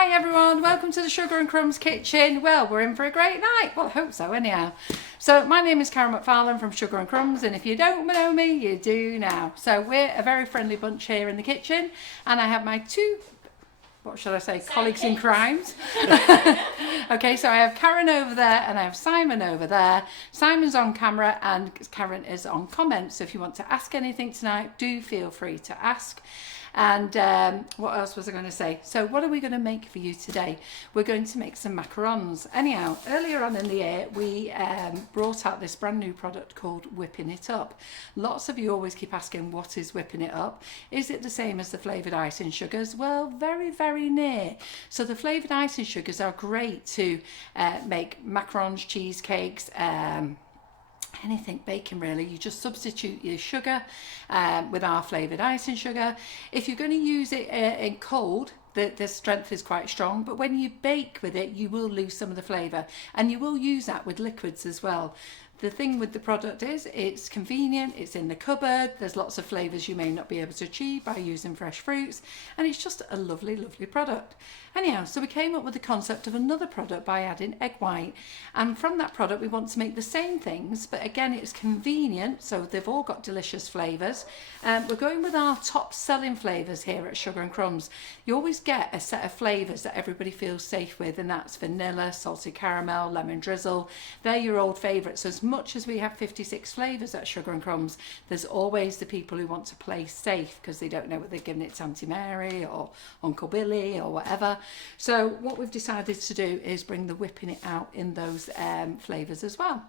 Hi everyone, welcome to the Sugar and Crumbs kitchen. Well, we're in for a great night. Well, I hope so anyhow. So my name is Karen McFarlane from Sugar and Crumbs, and if you don't know me, you do now. So we're a very friendly bunch here in the kitchen, and I have my two, what shall I say, colleagues in crimes. Okay, so I have Karen over there and I have Simon over there. Simon's on camera and Karen is on comments. So if you want to ask anything tonight, do feel free to ask. And what else was I going to say? So what are we going to make for you today? We're going to make some macarons. Anyhow, earlier on in the year, we brought out this brand new product called Whipping It Up. Lots of you always keep asking, what is Whipping It Up? Is it the same as the flavoured icing sugars? Well, very, very near. So the flavoured icing sugars are great to make macarons, cheesecakes, anything baking really. You just substitute your sugar with our flavoured icing sugar. If you're going to use it in cold, the strength is quite strong, but when you bake with it you will lose some of the flavour, and you will use that with liquids as well. The thing with the product is it's convenient, it's in the cupboard, there's lots of flavours you may not be able to achieve by using fresh fruits, and it's just a lovely, lovely product. Anyhow, so we came up with the concept of another product by adding egg white, and from that product we want to make the same things, but again it's convenient, so they've all got delicious flavours. We're going with our top selling flavours here at Sugar and Crumbs. You always get a set of flavours that everybody feels safe with, and that's vanilla, salted caramel, lemon drizzle. They're your old favourites. So as much as we have 56 flavours at Sugar and Crumbs, there's always the people who want to play safe because they don't know what they're giving it to Auntie Mary or Uncle Billy or whatever. So what we've decided to do is bring the whipping it out in those flavours as well.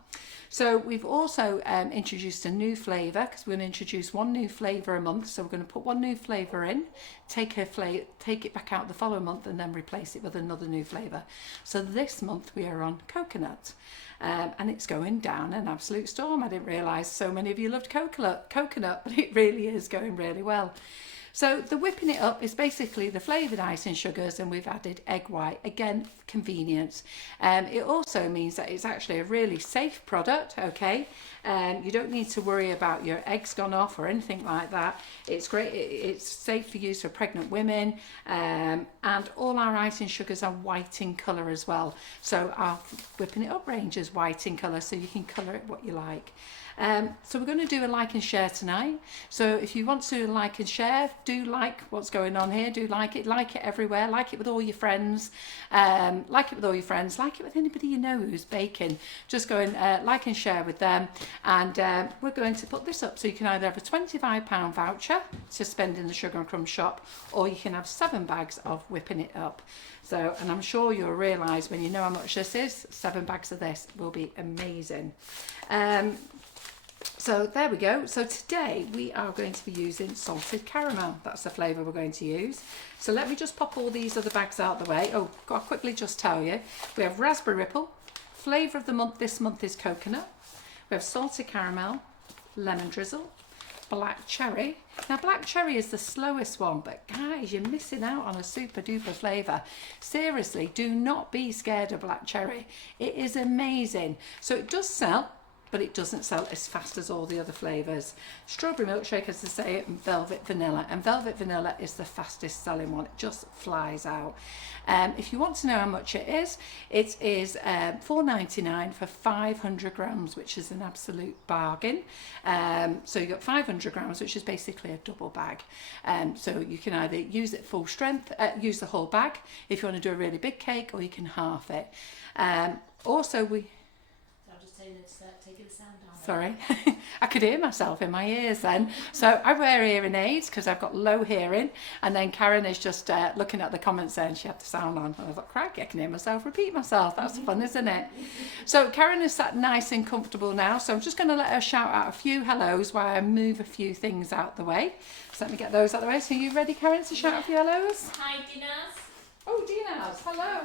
So we've also introduced a new flavour, because we're going to introduce one new flavour a month. So we're going to put one new flavour in, take it back out the following month, and then replace it with another new flavour. So this month we are on coconut. And it's going down an absolute storm. I didn't realise so many of you loved coconut, but it really is going really well. So the whipping it up is basically the flavoured icing sugars, and we've added egg white. Again, convenience. It also means that it's actually a really safe product, okay? You don't need to worry about your eggs gone off or anything like that. It's great. It's safe for use for pregnant women, and all our icing sugars are white in colour as well. So our whipping it up range is white in colour, so you can colour it what you like. So we're going to do a like and share tonight. So if you want to like and share, do like what's going on here. Do like it everywhere. Like it with all your friends. Like it with anybody you know who's baking. Just go and like and share with them. And we're going to put this up so you can either have a £25 voucher to spend in the Sugar and Crumbs shop, or you can have 7 bags of whipping it up. So, and I'm sure you'll realise when you know how much this is, 7 bags of this will be amazing. So there we go. So today we are going to be using salted caramel. That's the flavour we're going to use. So let me just pop all these other bags out of the way. Oh, I'll quickly just tell you. We have raspberry ripple. Flavour of the month this month is coconut. We have salted caramel, lemon drizzle, black cherry. Now black cherry is the slowest one, but guys, you're missing out on a super duper flavour. Seriously, do not be scared of black cherry. It is amazing. So it does sell, but it doesn't sell as fast as all the other flavours. Strawberry milkshake, as I say, and velvet vanilla. And velvet vanilla is the fastest selling one. It just flies out. If you want to know how much it is $4.99 for 500 grams, which is an absolute bargain. So you've got 500 grams, which is basically a double bag. So you can either use it full strength, use the whole bag if you want to do a really big cake, or you can half it. Also, taking the sound down. Sorry, I could hear myself in my ears then. So I wear hearing aids because I've got low hearing, and then Karen is just looking at the comments there, and she had the sound on. And I thought, crikey, I can hear myself repeat myself. That's fun, isn't it? So Karen is sat nice and comfortable now, so I'm just going to let her shout out a few hellos while I move a few things out the way. So let me get those out the way. So are you ready, Karen, to shout a few hellos? Hi, Dinas. Oh, Dinas, hello.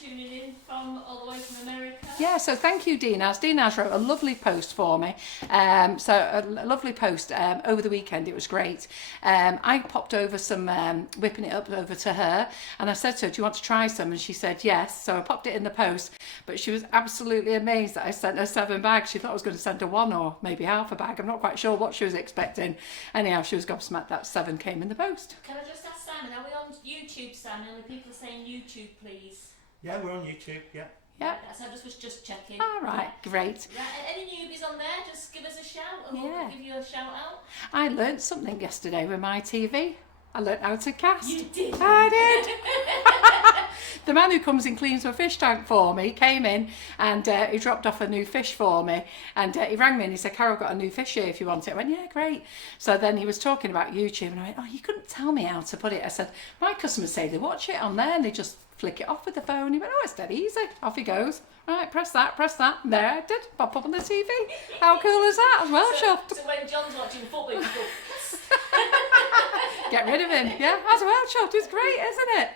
Tuning in from all the way from America. Yeah, so thank you, Dinas. Dinas wrote a lovely post for me. So a lovely post over the weekend. It was great. I popped over some whipping it up over to her, and I said to her, do you want to try some? And she said yes. So I popped it in the post, but she was absolutely amazed that I sent her 7 bags. She thought I was going to send her 1 or maybe half a bag. I'm not quite sure what she was expecting. Anyhow, she was gobsmacked that 7 came in the post. Can I just ask Simon, are we on YouTube, Simon? And the people are saying YouTube, please. Yeah, we're on YouTube, yeah. Yeah. So I was just checking. All right, great. Right, any newbies on there, just give us a shout and Yeah. we'll give you a shout out. I learnt something yesterday with my TV. I learnt how to cast. You did? I did. The man who comes and cleans my fish tank for me came in and he dropped off a new fish for me, and he rang me and he said, Carol, I've got a new fish here if you want it. I went, yeah, great. So then he was talking about YouTube and I went, oh, you couldn't tell me how to put it. I said, my customers say they watch it on there and they just flick it off with the phone. He went, oh, it's dead easy. Off he goes. Right, press that. And there I did. Pop up on the TV. How cool is that? I was well chuffed. So when John's watching football, you go, yes. Get rid of him. Yeah, I was well chuffed. It's great, isn't it?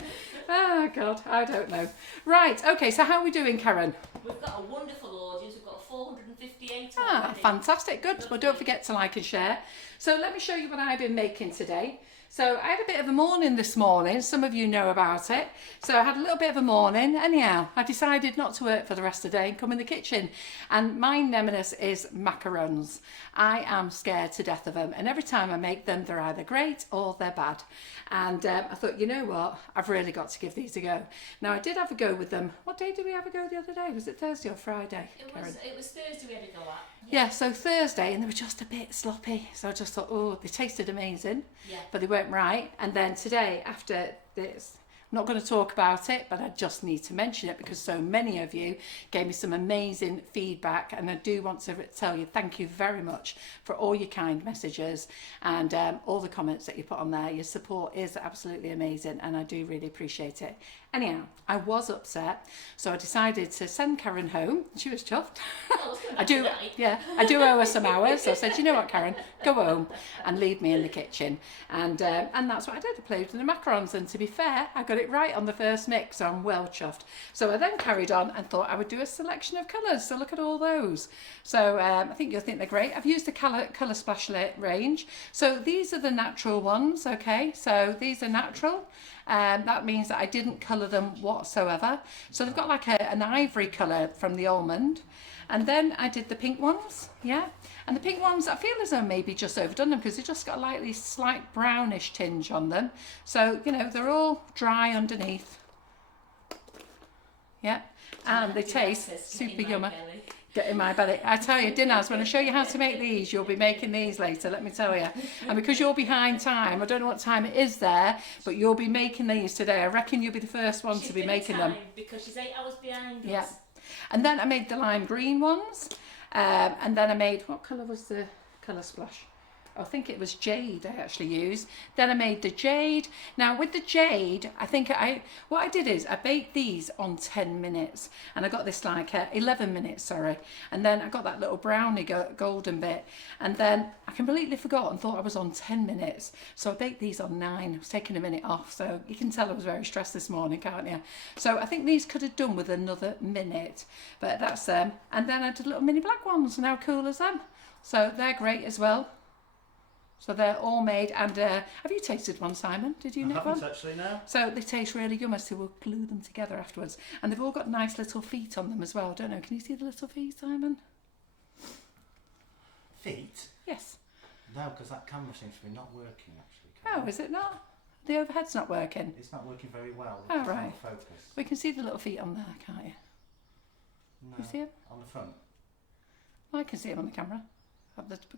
Oh, God, I don't know. Right, okay, so how are we doing, Karen? We've got a wonderful audience. We've got 458 Ah, already. fantastic. Good. Lovely. Well, don't forget to like and share. So let me show you what I've been making today. So I had a bit of a morning this morning. Some of you know about it. So I had a little bit of a morning. Anyhow, I decided not to work for the rest of the day and come in the kitchen. And my nemesis is macarons. I am scared to death of them. And every time I make them, they're either great or they're bad. And I thought, you know what? I've really got to give these a go. Now, I did have a go with them. What day did we have a go the other day? Was it Thursday or Friday, Karen? It was Thursday we had to go at. Yeah, so Thursday, and they were just a bit sloppy. So I just thought, oh, they tasted amazing, Yeah. but they weren't right. And then today, after this, I'm not going to talk about it, but I just need to mention it because so many of you gave me some amazing feedback. And I do want to tell you, thank you very much for all your kind messages and all the comments that you put on there. Your support is absolutely amazing and I do really appreciate it. Anyhow, I was upset, so I decided to send Karen home. She was chuffed. Oh, I do owe her some hours. So I said, you know what, Karen, go home and leave me in the kitchen. And that's what I did. I played with the macarons, and to be fair, I got it right on the first mix, so I'm well chuffed. So I then carried on and thought I would do a selection of colours. So look at all those. So I think you'll think they're great. I've used the colour splash range. So these are the natural ones, okay? So these are natural. That means that I didn't colour them whatsoever. So they've got like an ivory colour from the almond. And then I did the pink ones, yeah. And the pink ones, I feel as though maybe just overdone them because they've just got a slight brownish tinge on them. So, you know, they're all dry underneath. Yeah, and they taste super yummy. Get in my belly. I tell you, Dinaz, when I show you how to make these, you'll be making these later, let me tell you. And because you're behind time, I don't know what time it is there, but you'll be making these today. I reckon you'll be the first one to be making them. Because she's 8 hours behind us. Yeah. And then I made the lime green ones. And then I made, what colour was the colour splash? I think it was jade I actually used. Then I made the jade. Now with the jade, I think what I did is I baked these on 10 minutes. And I got this 11 minutes, sorry. And then I got that little brownie golden bit. And then I completely forgot and thought I was on 10 minutes. So I baked these on 9. I was taking a minute off. So you can tell I was very stressed this morning, can't you? So I think these could have done with another minute. But that's them. And then I did little mini black ones. And how cool is them? So they're great as well. So they're all made, and have you tasted one, Simon? Did you nick one? I haven't actually, no. So they taste really yummy, so we'll glue them together afterwards. And they've all got nice little feet on them as well, don't know. Can you see the little feet, Simon? Feet? Yes. No, because that camera seems to be not working actually. Oh, is it not? The overhead's not working. It's not working very well. Oh, It's right. not focus. We can see the little feet on there, can't you? No. You see them? On the front? Well, I can see them on the camera.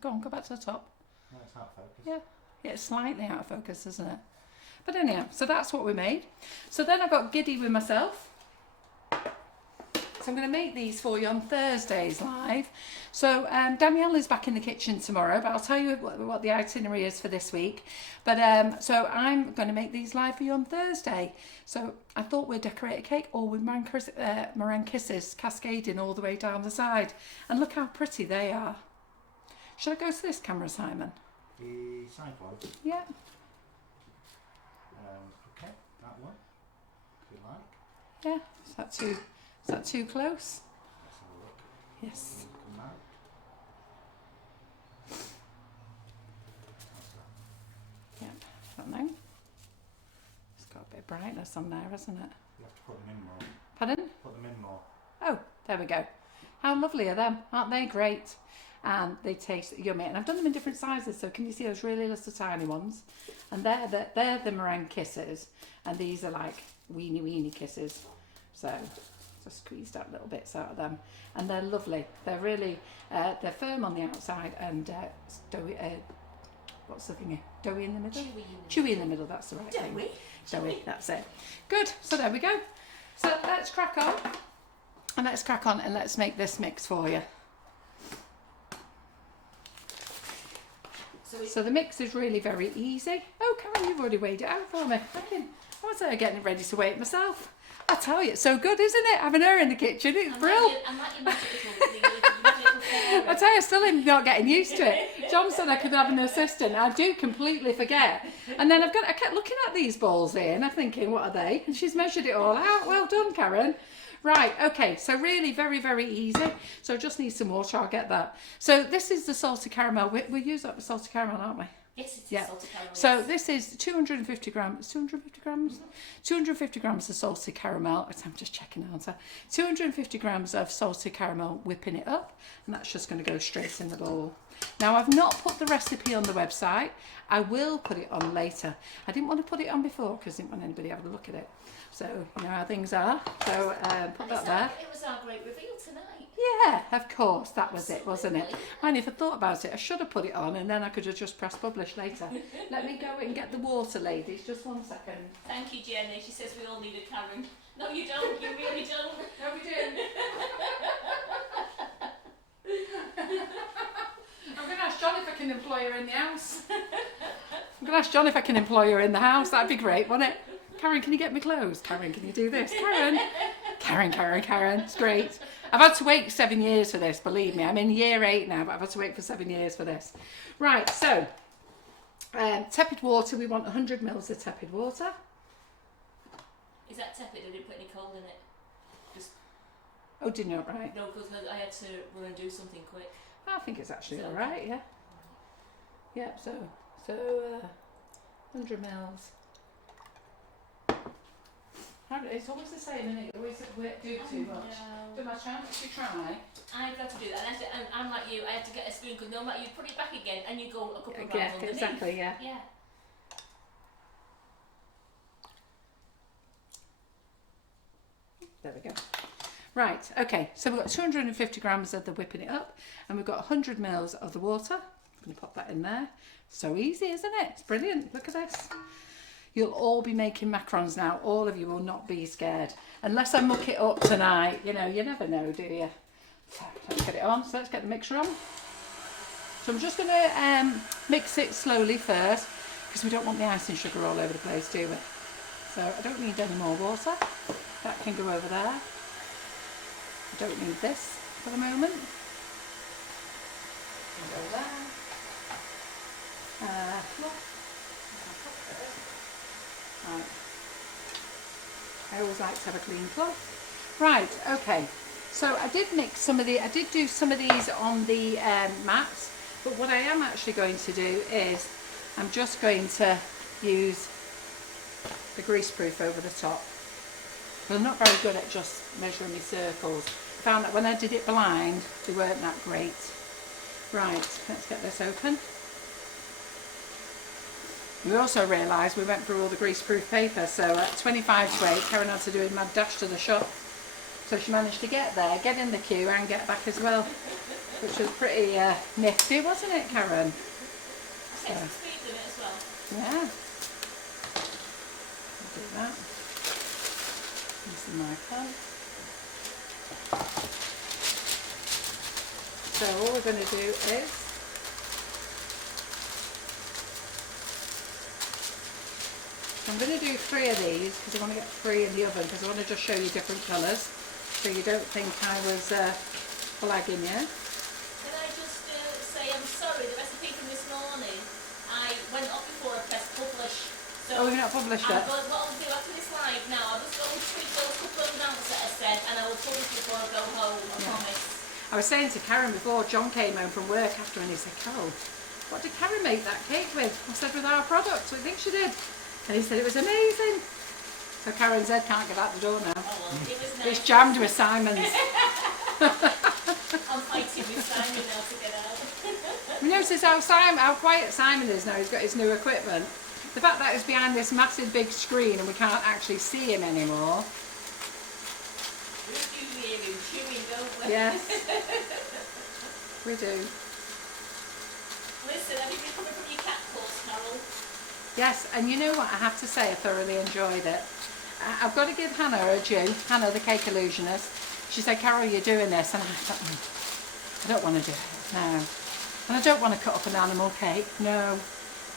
Go on, go back to the top. No, it's out of focus. Yeah. Yeah, it's slightly out of focus, isn't it? But anyhow, so that's what we made. So then I got giddy with myself. So I'm going to make these for you on Thursdays live. So Danielle is back in the kitchen tomorrow, but I'll tell you what the itinerary is for this week. But so I'm going to make these live for you on Thursday. So I thought we'd decorate a cake all with meringue kisses cascading all the way down the side. And look how pretty they are. Should I go to this camera, Simon? The side one? Yeah. Okay, that one. If you like. Yeah. Is that too close? Let's have a look. Yes. Look at that. Yeah. Don't know. It's got a bit of brightness on there, hasn't it? You have to put them in more. Pardon? Put them in more. Oh, there we go. How lovely are them? Aren't they great? and they taste yummy. And I've done them in different sizes, so can you see those really little tiny ones? And they're the meringue kisses, and these are like weeny kisses. So just squeezed out little bits out of them, and they're lovely. They're really they're firm on the outside and doughy. What's the thingy? Doughy in the middle. Chewy in the middle. That's the right thing. Doughy. That's it. Good. So there we go. So let's crack on, and let's make this mix for you. So the mix is really very easy. Oh, Karen, you've already weighed it out for me. I was getting ready to weigh it myself. I tell you, it's so good, isn't it? Having her in the kitchen, it's brilliant. I tell you, I still am not getting used to it. John said I could have an assistant. I do completely forget. And then I kept looking at these balls here and I'm thinking, what are they? And she's measured it all out. Well done, Karen. Right, okay, so really very, very easy. So I just need some water, I'll get that. So this is the salted caramel. We use up the salted caramel, aren't we? Yes, it's salted caramel. So this is 250 grams. 250 grams? Mm-hmm. 250 grams of salted caramel. I'm just checking, aren't I? 250 grams of salted caramel, whipping it up, and that's just going to go straight in the bowl. Now, I've not put the recipe on the website. I will put it on later. I didn't want to put it on before because I didn't want anybody to have a look at it. So, you know how things are. So, put that there. It was our great reveal tonight. Yeah, of course, that was it, wasn't it? And if I thought about it, I should have put it on and then I could have just pressed publish later. Let me go and get the water, ladies, just 1 second. Thank you, Jenny. She says we all need a Karen. No, you don't. You really don't. No, we do. I'm going to ask John if I can employ her in the house. I'm going to ask John if I can employ her in the house. That'd be great, wouldn't it? Karen, can you get me clothes? Karen, can you do this? Karen. It's great. I've had to wait 7 years for this, believe me. I'm in year 8 now, but I've had to wait for 7 years for this. Right, so, tepid water. We want 100 mils of tepid water. Is that tepid? I didn't put any cold in it. Just... Oh, did not, right? No, because I had to run and do something quick. I think it's actually all right, yeah. Yeah, so 100 mils. It's always the same, isn't it? Always do too much. Do my chance to try. I've got to do that, and I'm like you. I have to get a spoon because no matter you put it back again, and you go a couple of rounds underneath. Exactly. Yeah. Yeah. There we go. Right. Okay. So we've got 250 grams of the whipping it up, and we've got 100 mils of the water. I'm going to pop that in there. So easy, isn't it? It's brilliant. Look at this. You'll all be making macarons now. All of you will not be scared. Unless I muck it up tonight. You know, you never know, do you? So let's get it on. So let's get the mixture on. So I'm just going to mix it slowly first because we don't want the icing sugar all over the place, do we? So I don't need any more water. That can go over there. I don't need this for the moment. Go there. Look. Right. I always like to have a clean cloth. Right, okay. So I did do some of these on the mats, but what I am actually going to do is I'm just going to use the greaseproof over the top. But I'm not very good at just measuring my circles. I found that when I did it blind, they weren't that great. Right, let's get this open. We also realised we went through all the greaseproof paper, so at 25 to 8, Karen had to do a mad dash to the shop. So she managed to get there, get in the queue and get back as well, which was pretty nifty, wasn't it, Karen? So, It's the speed limit as well. yeah. I'll do that. Using my phone. So all we're going to do is I'm going to do 3 of these because I want to get 3 in the oven because I want to just show you different colours so you don't think I was flagging you. Can I just say I'm sorry, the recipe from this morning, I went up before I pressed publish. So Oh, we've not published it? what I'll do after this live now, I'll just go and tweak those couple of amounts that I said and I will publish before I go home, I promise. I was saying to Karen before John came home from work after and he said, Carol, what did Karen make that cake with? I said, with our product. So I think she did. And he said it was amazing. So Karen's head can't get out the door now. Oh well, it was nice. It's jammed with Simon's. I'm fighting with Simon now to get out. You notice how quiet Simon is now. He's got his new equipment. The fact that he's behind this massive big screen and we can't actually see him anymore. We do hear him chewing, don't we? Yes, we do. Listen, have you been coming from your cat course, Carol? Yes, and you know what? I have to say I thoroughly enjoyed it. I've got to give Hannah her due. Hannah, the cake illusionist. She said, Carol, you're doing this. And I thought, I don't want to do it, no. And I don't want to cut up an animal cake, no.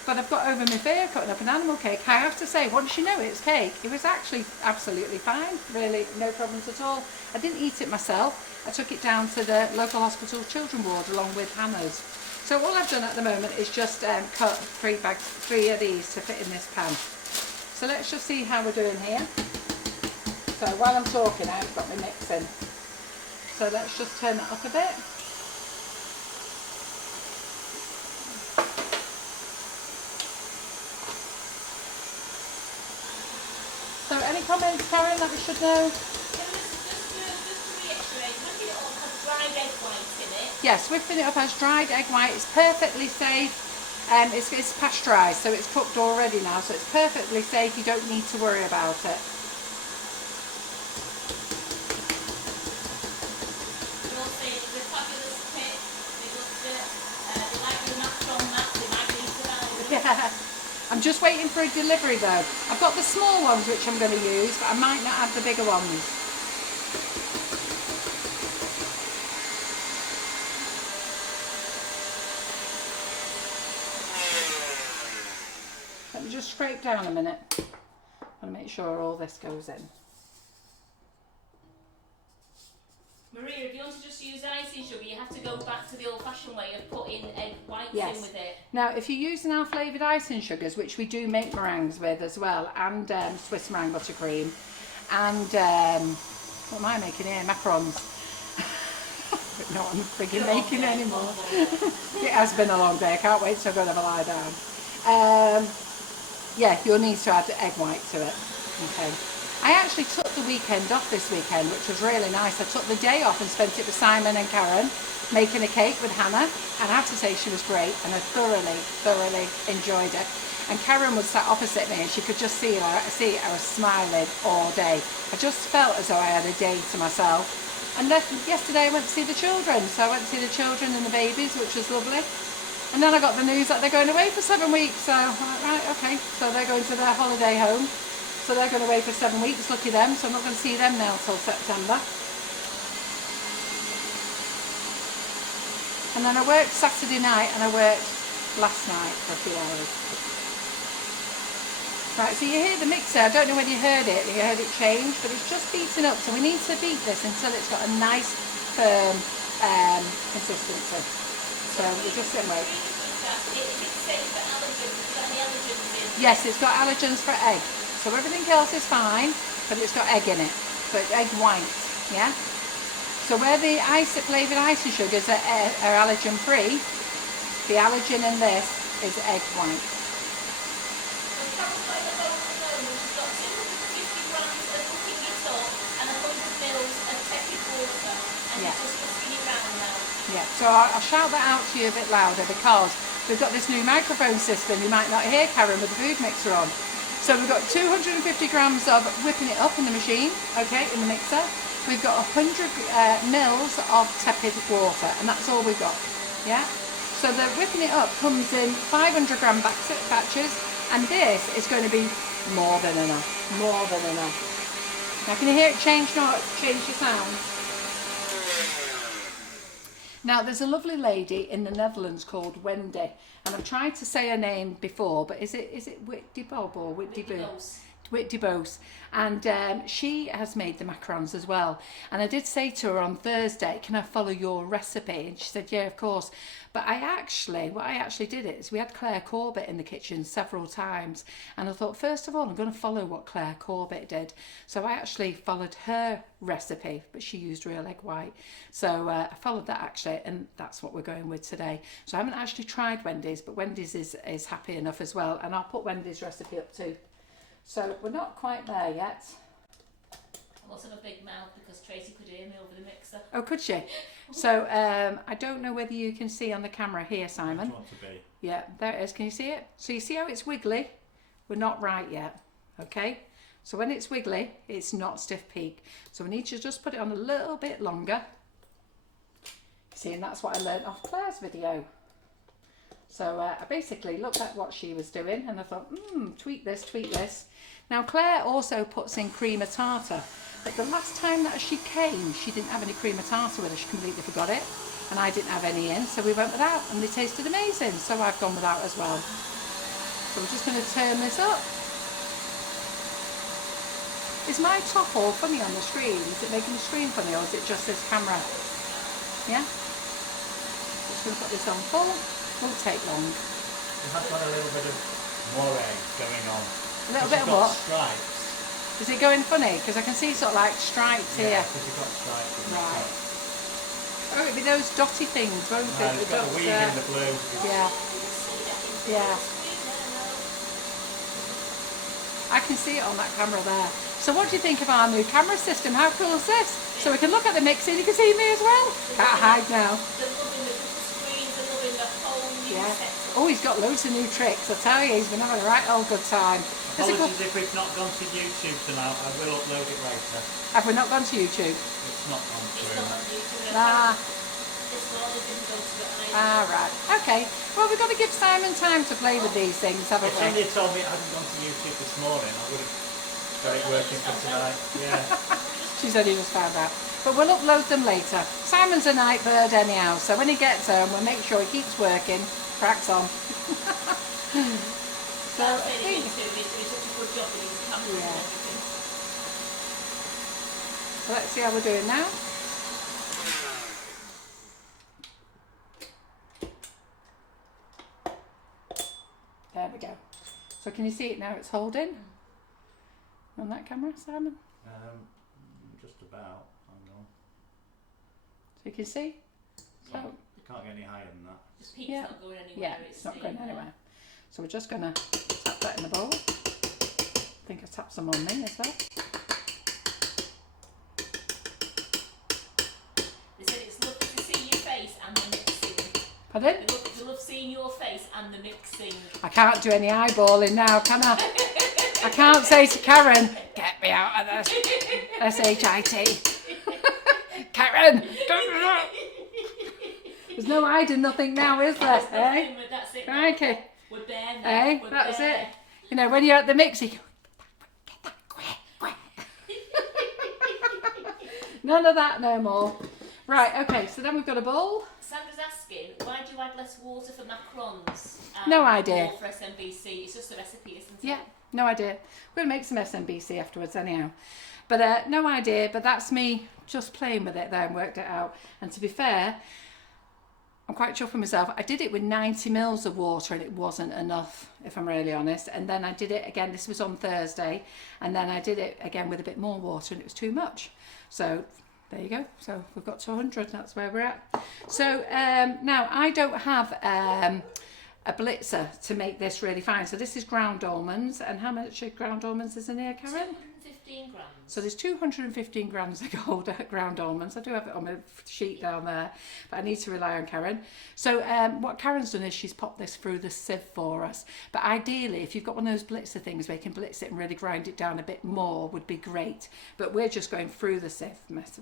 But I've got over my fear cutting up an animal cake. I have to say, once you know it's cake, it was actually absolutely fine. Really, no problems at all. I didn't eat it myself. I took it down to the local hospital children ward along with Hannah's. So all I've done at the moment is just cut 3 of these to fit in this pan. So let's just see how we're doing here. So while I'm talking, I've got my mix in. So let's just turn that up a bit. So any comments, Karen, that we should know? Just to reiterate, whipping it up has dried egg whites in it. Yes, whipping it up as dried egg white. It's perfectly safe. It's pasteurised, so it's cooked already now, so it's perfectly safe. You don't need to worry about it. You'll see it's a fabulous kit. They loved it. They like the Macaron mats. They might need to buy them. Yeah. I'm just waiting for a delivery though. I've got the small ones which I'm going to use, but I might not have the bigger ones. Let me just scrape down a minute. I want to make sure all this goes in. Maria, if you want to just use icing sugar, you have to go back to the old-fashioned way of putting egg whites Yes. in with it. Now, if you're using our flavoured icing sugars, which we do make meringues with as well, and Swiss meringue buttercream, and what am I making here? Macarons. But not I'm frigging making anymore. It has been a long day. I can't wait till I go and have a lie down. Yeah, you'll need to add egg white to it. Okay. I actually took the weekend off this weekend, which was really nice. I took the day off and spent it with Simon and Karen, making a cake with Hannah. And I have to say she was great, and I thoroughly enjoyed it. And Karen was sat opposite me, and she could just see I was smiling all day. I just felt as though I had a day to myself. And then yesterday I went to see the children. So I went to see the children and the babies, which was lovely. And then I got the news that they're going away for 7 weeks. So I'm like, right, okay. So they're going to their holiday home. So they're going away for 7 weeks, lucky them, so I'm not going to see them now till September. And then I worked Saturday night and I worked last night for a few hours. Right, so you hear the mixer, I don't know whether you heard it change, but it's just beating up, so we need to beat this until it's got a nice firm consistency. So we're just going to wait. Yes, it's got allergens for egg. So everything else is fine, but it's got egg in it. So it's egg white, yeah? So where the flavoured icing sugars are allergen free, the allergen in this is egg white. Yeah, so I'll shout that out to you a bit louder because we've got this new microphone system. You might not hear Karen with the food mixer on. So we've got 250 grams of whipping it up in the machine, okay, in the mixer. We've got 100 mils of tepid water, and that's all we've got, yeah? So the whipping it up comes in 500 gram batches, and this is going to be more than enough, more than enough. Now can you hear it change your sound? Now there's a lovely lady in the Netherlands called Wendy, and I've tried to say her name before, but is it Whitdy Bob or Whitdy Boo? Whitdy Bose, and she has made the macarons as well. And I did say to her on Thursday, can I follow your recipe? And she said, yeah, of course. But what I actually did is we had Claire Corbett in the kitchen several times, and I thought, first of all, I'm going to follow what Claire Corbett did. So I actually followed her recipe, but she used real egg white. So I followed that actually, and that's what we're going with today. So I haven't actually tried Wendy's, but Wendy's is happy enough as well, and I'll put Wendy's recipe up too. So we're not quite there yet. must have a big mouth because Tracy could hear me over the mixer. Oh, could she? So I don't know whether you can see on the camera here, Where do Simon. you want to be? Yeah, there it is. Can you see it? So you see how it's wiggly? We're not right yet. Okay? So when it's wiggly, it's not stiff peak. So we need to just put it on a little bit longer. See, and that's what I learned off Claire's video. So I basically looked at what she was doing and I thought, tweak this, tweak this. Now Claire also puts in cream of tartar. But the last time that she came, she didn't have any cream of tartar with her. She completely forgot it. And I didn't have any in, so we went without. And they tasted amazing. So I've gone without as well. So we're just going to turn this up. Is my top all funny on the screen? Is it making the screen funny or is it just this camera? Yeah? Just going to put this on full. Won't take long. You have got a little bit of moire going on. A little bit of what? Stripes. Is it going funny? Because I can see sort of like stripes Yeah, here. because you've got stripes. In Right. the Oh, it'll be those dotty things, won't it? It's got a weave in the blue. Yeah. Yeah. I can see it on that camera there. So what do you think of our new camera system? How cool is this? So we can look at the mixing, you can see me as well. Can't hide now. They're loving the screens, they're loving the whole new Yeah. setup. Oh, he's got loads of new tricks. I tell you, he's been having a right old good time. There's a good... Apologies if we've not gone to YouTube tonight. I will upload it later. Have we not gone to YouTube? It's not on It's through. not on YouTube. Nah. This morning didn't go to it either. Ah, right. Okay. Well, we've got to give Simon time to play with these things, haven't If somebody we? had told me it hadn't gone to YouTube this morning, I would have got it working for tonight. Yeah. She's only just found out. But we'll upload them later. Simon's a night bird anyhow, so when he gets home, we'll make sure he keeps working, cracks on. So I That's it, think... he's doing such a good job with his cameras Yeah. and everything. So let's see how we're doing now. There we go. So can you see it now? It's holding on that camera, Simon. Just about. Hang on. So you can see. So You can't get any higher than that. Just peak's Yeah. not going anywhere. yeah, it's not going anywhere. So we're just gonna tap that in the bowl. I think I tapped some on me as well. They said it's lovely to see your face and the mixing. Pardon? They love seeing your face and the mixing. I can't do any eyeballing now, can I? I can't say to Karen, get me out of this. S-H-I-T. Karen! There's no hiding nothing now, is there? Eh? That's it. Crikey. We're bare now. Eh? We're That's bare. it. You know, when you're at the mix, you go, get that, quick. None of that no more. Right, okay, so then we've got a bowl. Sandra's asking, why do you add less water for macarons? No idea. More for SMBC. It's just a recipe, isn't it? Yeah, no idea. We're going to make some SMBC afterwards anyhow. But no idea, but that's me just playing with it there and worked it out. And to be fair, I'm quite chuffed with myself. I did it with 90 mils of water and it wasn't enough, if I'm really honest. And then I did it again, this was on Thursday, and then I did it again with a bit more water and it was too much. So there you go. So we've got to 100, that's where we're at. So now I don't have a blitzer to make this really fine. So this is ground almonds. And how much ground almonds is in here, Karen? 215 grams. So there's 215 grams of ground almonds. I do have it on my sheet down there, but I need to rely on Karen. So what Karen's done is she's popped this through the sieve for us. But ideally, if you've got one of those blitzer things where you can blitz it and really grind it down a bit more, would be great. But we're just going through the sieve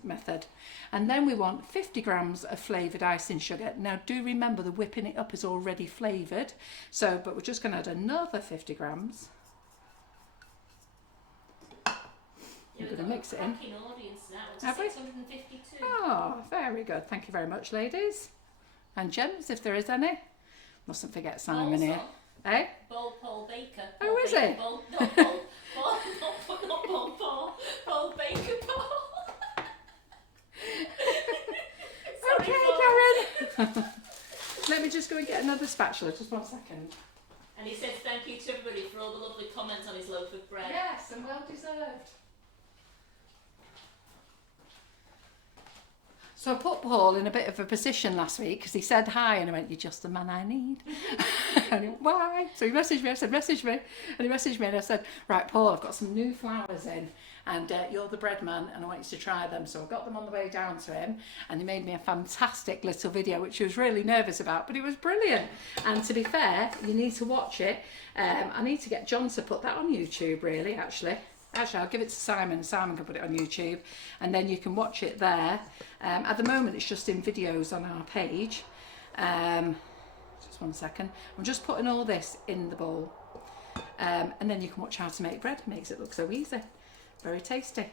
method. And then we want 50 grams of flavoured icing sugar. Now do remember the whipping it up is already flavoured. So, but we're just going to add another 50 grams. We're going to mix it in. Audience now. Have we? 652. Oh, very good. Thank you very much, ladies. And gems, if there is any. Mustn't forget Simon here. Eh? Paul Baker. Oh, is it? Paul Baker. Okay, Karen. Let me just go and get another spatula. Just 1 second. And he says thank you to everybody for all the lovely comments on his loaf of bread. Yes, and well deserved. So I put Paul in a bit of a position last week because he said hi and I went, "You're just the man I need." And he went, "Why?" So he messaged me, I said, "Message me." And he messaged me and I said, "Right, Paul, I've got some new flowers in and you're the bread man and I want you to try them." So I got them on the way down to him and he made me a fantastic little video, which I was really nervous about, but it was brilliant. And to be fair, you need to watch it. I need to get John to put that on YouTube, really, actually. Actually, I'll give it to Simon. Simon can put it on YouTube and then you can watch it there. At the moment, it's just in videos on our page. Just one second. I'm just putting all this in the bowl. And then you can watch how to make bread. It makes it look so easy. Very tasty.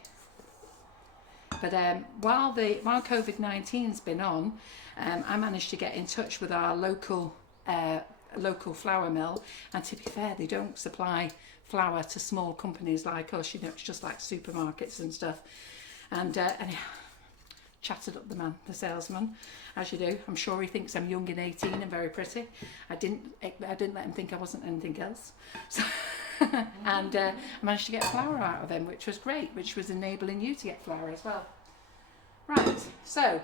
But while COVID-19's been on, I managed to get in touch with our local flour mill. And to be fair, they don't supply flour to small companies like us, you know, it's just like supermarkets and stuff. And anyhow, chatted up the salesman, as you do. I'm sure he thinks I'm young and 18 and very pretty. I didn't let him think I wasn't anything else. So and I managed to get flour out of him, which was great, which was enabling you to get flour as well. Right, so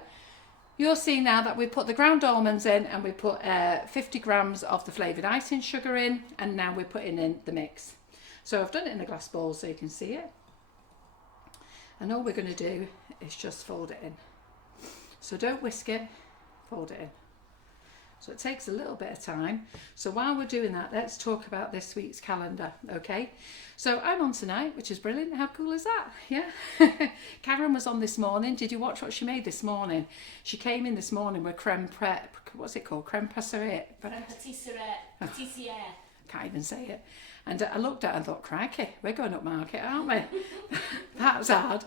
you'll see now that we put the ground almonds in and we put 50 grams of the flavoured icing sugar in, and now we're putting in the mix. So I've done it in a glass bowl so you can see it. And all we're going to do is just fold it in. So don't whisk it, fold it in. So it takes a little bit of time. So while we're doing that, let's talk about this week's calendar, okay? So I'm on tonight, which is brilliant. How cool is that? Yeah. Karen was on this morning. Did you watch what she made this morning? She came in this morning with what's it called? Creme patisserie. Patisserie. Can't even say it. And I looked at her and thought, crikey, we're going up market, aren't we? That's hard.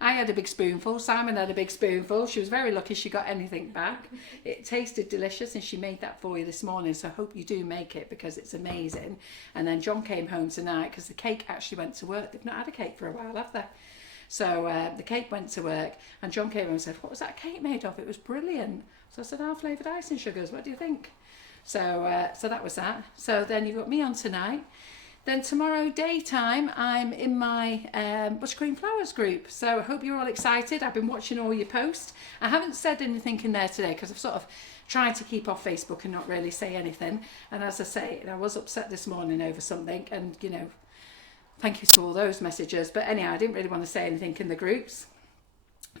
I had a big spoonful. Simon had a big spoonful. She was very lucky she got anything back. It tasted delicious and she made that for you this morning. So I hope you do make it because it's amazing. And then John came home tonight because the cake actually went to work. They've not had a cake for a while, have they? So the cake went to work and John came home and said, "What was that cake made of? It was brilliant." So I said, "Our flavoured icing sugars. What do you think?" So so that was that. So then you've got me on tonight. Then tomorrow daytime, I'm in my Buttercream Flowers group. So I hope you're all excited. I've been watching all your posts. I haven't said anything in there today because I've sort of tried to keep off Facebook and not really say anything. And as I say, I was upset this morning over something. And, you know, thank you to all those messages. But anyhow, I didn't really want to say anything in the groups.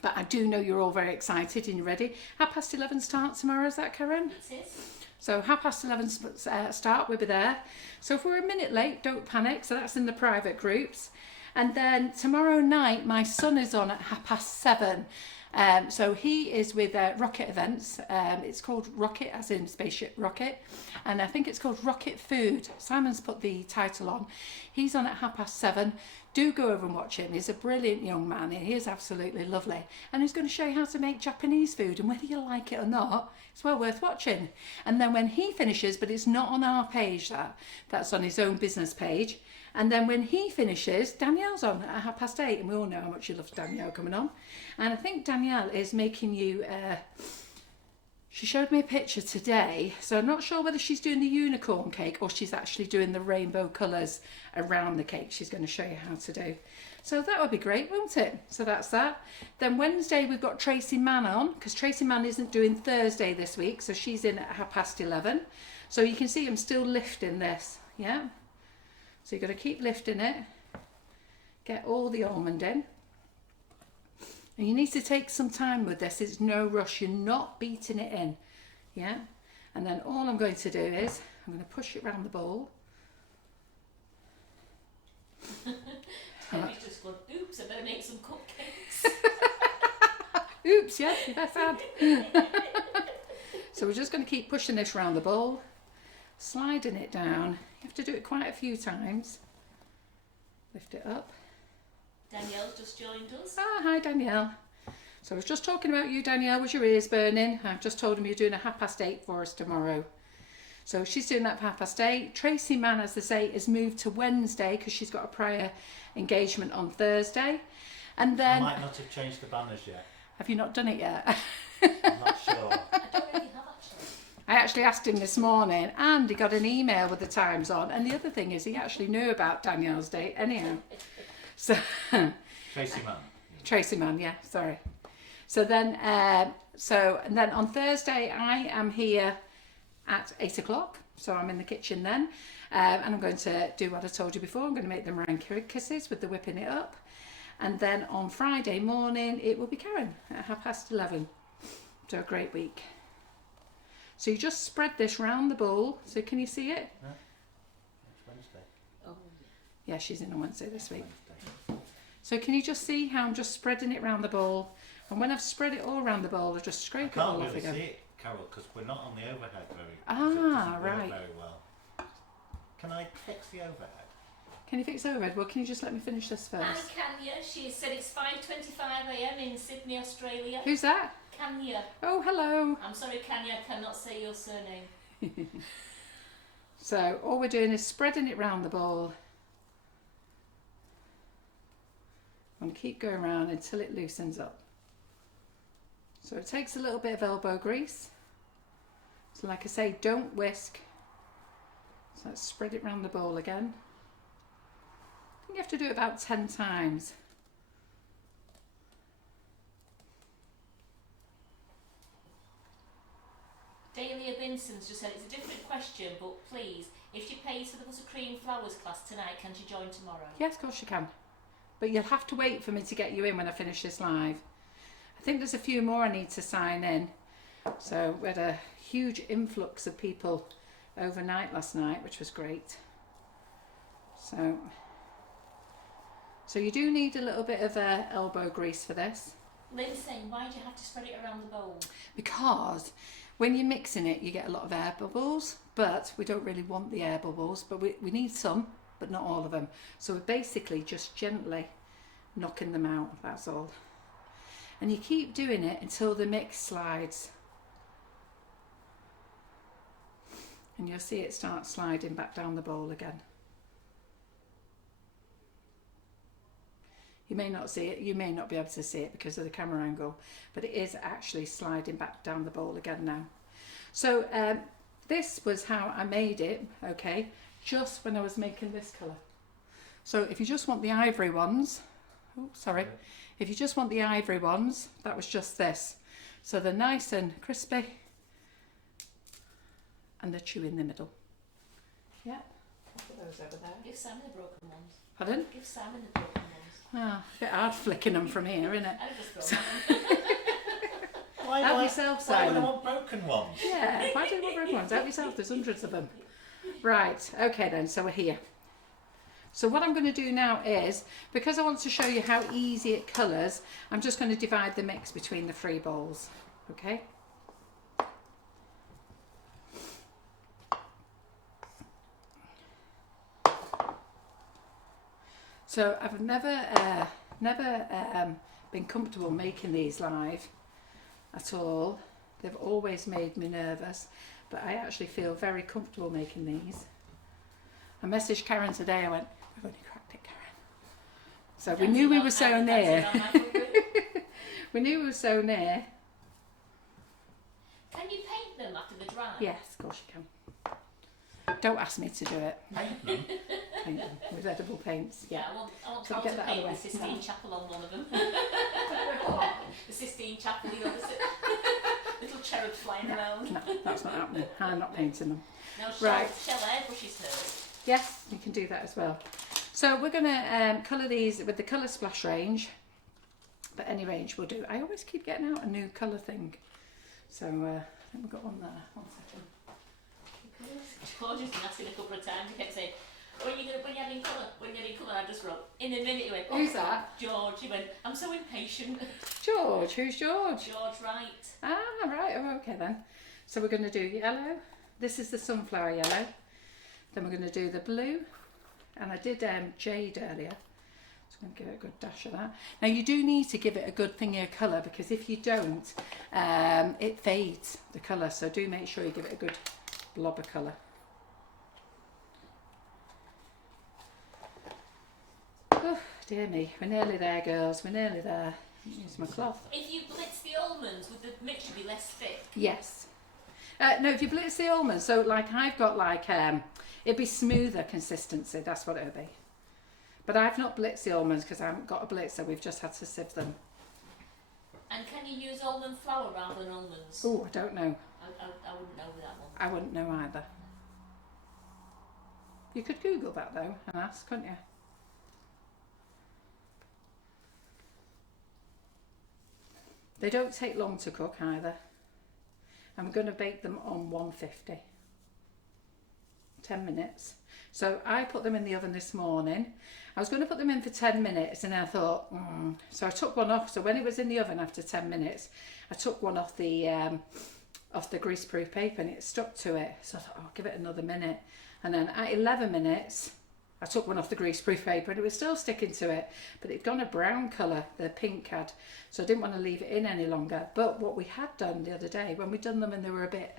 But I do know you're all very excited and you're ready. 11:30 start tomorrow, is that Karen? It is. So 11:30 start, we'll be there. So if we're a minute late, don't panic. So that's in the private groups. And then tomorrow night, my son is on at 7:30. So he is with Rocket Events. It's called Rocket, as in spaceship rocket. And I think it's called Rocket Food. Simon's put the title on. He's on at 7:30. Do go over and watch him. He's a brilliant young man. He is absolutely lovely. And he's going to show you how to make Japanese food. And whether you like it or not, it's well worth watching. And then when he finishes, but it's not on our page, that's on his own business page. And then when he finishes, Danielle's on at 8:30. And we all know how much you love Danielle coming on. And I think Danielle is making you... she showed me a picture today, so I'm not sure whether she's doing the unicorn cake or she's actually doing the rainbow colours around the cake. She's going to show you how to do. So that would be great, won't it? So that's that. Then Wednesday we've got Tracy Mann on, because Tracy Mann isn't doing Thursday this week, so she's in at 11:30. So you can see I'm still lifting this, yeah? So you've got to keep lifting it. Get all the almond in. And you need to take some time with this. It's no rush. You're not beating it in. Yeah? And then all I'm going to do is, I'm going to push it around the bowl. Terry's just gone, oops, I better make some cupcakes. Oops, yes, you better add. So we're just going to keep pushing this around the bowl. Sliding it down. You have to do it quite a few times. Lift it up. Danielle's just joined us. Ah, hi Danielle. So I was just talking about you, Danielle. Was your ears burning? I've just told him you're doing a 8:30 for us tomorrow. So she's doing that for 8:30. Tracy Mann, as they say, is moved to Wednesday because she's got a prior engagement on Thursday. And then... I might not have changed the banners yet. Have you not done it yet? I'm not sure. I don't really have actually. I actually asked him this morning and he got an email with the times on. And the other thing is he actually knew about Danielle's date anyhow. So... Tracy Mann. Tracy Mann, yeah, sorry. So then, and then on Thursday I am here at 8 o'clock. So I'm in the kitchen then, and I'm going to do what I told you before. I'm going to make the meringue kisses with the whipping it up, and then on Friday morning it will be Karen at 11:30. So a great week. So you just spread this round the bowl. So can you see it? Yeah. It's Wednesday. Oh. Yeah, she's in on Wednesday this week. So can you just see how I'm just spreading it round the bowl? And when I've spread it all around the bowl, I just scrape it all Can't off really again. see it, Carol, because we're not on the overhead very. Ah, it doesn't work right. Very well. Can I fix the overhead? Can you fix the overhead? Well, can you just let me finish this Hi, first? Kanya. She said it's 5:25 a.m. in Sydney, Australia. Who's that? Kanya. Oh, hello. I'm sorry, Kanya, I cannot say your surname. So all we're doing is spreading it round the bowl. And keep going around until it loosens up. So it takes a little bit of elbow grease. So like I say, don't whisk. So let's spread it round the bowl again. I think you have to do it about 10 times. Dahlia Binson's just said it's a different question, but please, if she pays for the Buttercream Flowers class tonight, can she join tomorrow? Yes, of course you can. But you'll have to wait for me to get you in when I finish this live. I think there's a few more I need to sign in. So we had a huge influx of people overnight last night, which was great. So you do need a little bit of elbow grease for this. Lynn's saying, why do you have to spread it around the bowl? Because when you're mixing it, you get a lot of air bubbles, but we don't really want the air bubbles, but we need some, but not all of them. So we're basically just gently knocking them out, that's all. And you keep doing it until the mix slides. And you'll see it start sliding back down the bowl again. You may not see it, you may not be able to see it because of the camera angle, but it is actually sliding back down the bowl again now. So this was how I made it, okay, just when I was making this colour. So if you just want the ivory ones, oh sorry, if you just want the ivory ones, that was just this. So they're nice and crispy and they're chewy in the middle. Yeah, I'll put those over there. Give Simon the broken ones. Pardon? Give Simon the broken ones. Ah, a bit hard flicking them from here, isn't it? I just throw them. Why Help do yourself, why would I Simon. want broken ones? Yeah, why do you want broken ones? Help yourself, there's hundreds of them. Right, okay then, so we're here. So what I'm going to do now is, because I want to show you how easy it colours, I'm just going to divide the mix between the 3 bowls, okay? So I've never been comfortable making these live at all. They've always made me nervous, but I actually feel very comfortable making these. I messaged Karen today, I went, we've only cracked it, Karen. So we knew we were so near. We knew we were so near. Can you paint them after the dry? Yes, of course you can. Don't ask me to do it. Paint them. Paint them with edible paints, yeah. I want So Carol get to that paint out the of the way. Sistine No. Chapel on one of them. The Sistine Chapel, you know, the little cherub flying around. No, that's not happening. I'm not painting them. Now Right. Shell airbrushes hers. Yes, you can do that as well. So we're going to colour these with the Colour Splash range, but any range will do. I always keep getting out a new colour thing. So I think we've got one there. 1 second. George has been asking a couple of times. He kept saying, when you're adding colour, I just wrote, in a minute he went, Who's that? George. He went, I'm so impatient. George. Who's George? George Wright. Ah, right. Oh, okay then. So we're going to do yellow. This is the sunflower yellow. Then we're going to do the blue. And I did jade earlier. So I'm going to give it a good dash of that. Now you do need to give it a good thingy of colour, because if you don't, it fades the colour. So do make sure you give it a good blob of colour. Oh, dear me. We're nearly there, girls. We're nearly there. Use my cloth. If you blitz the almonds, would the mixture be less thick? Yes. No, if you blitz the almonds, so like I've got like, it'd be smoother consistency, that's what it'll be. But I've not blitzed the almonds because I haven't got a blitzer, we've just had to sieve them. And can you use almond flour rather than almonds? Oh, I don't know. I wouldn't know with that one. I wouldn't know either. You could Google that though and ask, couldn't you? They don't take long to cook either. I'm going to bake them on 150. 10 minutes. So I put them in the oven this morning. I was going to put them in for 10 minutes and I thought, so I took one off. So when it was in the oven after 10 minutes, I took one off the greaseproof paper and it stuck to it. So I thought, I'll give it another minute. And then at 11 minutes, I took one off the greaseproof paper and it was still sticking to it, but it'd gone a brown colour, the pink had. So I didn't want to leave it in any longer. But what we had done the other day, when we'd done them and they were a bit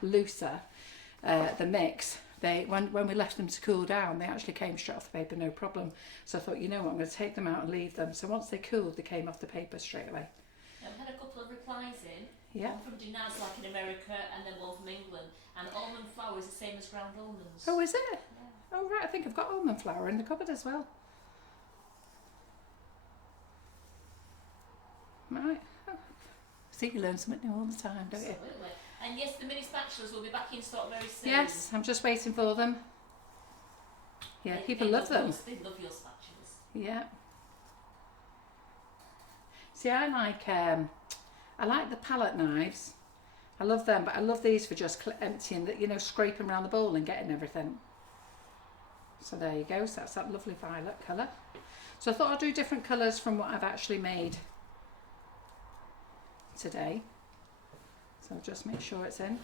looser, the mix, when we left them to cool down, they actually came straight off the paper, no problem. So I thought, you know what, I'm going to take them out and leave them. So once they cooled, they came off the paper straight away. I've had a couple of replies in. Yeah. One from Dinaz, like in America, and then one from England. And almond flour is the same as ground almonds. Oh, is it? Yeah. Oh, right, I think I've got almond flour in the cupboard as well. Right. Oh. See, you learn something new all the time, don't you? Absolutely. And yes, the mini spatulas will be back in stock very soon. Yes, I'm just waiting for them. Yeah, people love them. They love your spatulas. Yeah. See, I like the palette knives. I love them, but I love these for just emptying, you know, scraping around the bowl and getting everything. So there you go. So that's that lovely violet colour. So I thought I'd do different colours from what I've actually made today. So just make sure it's in.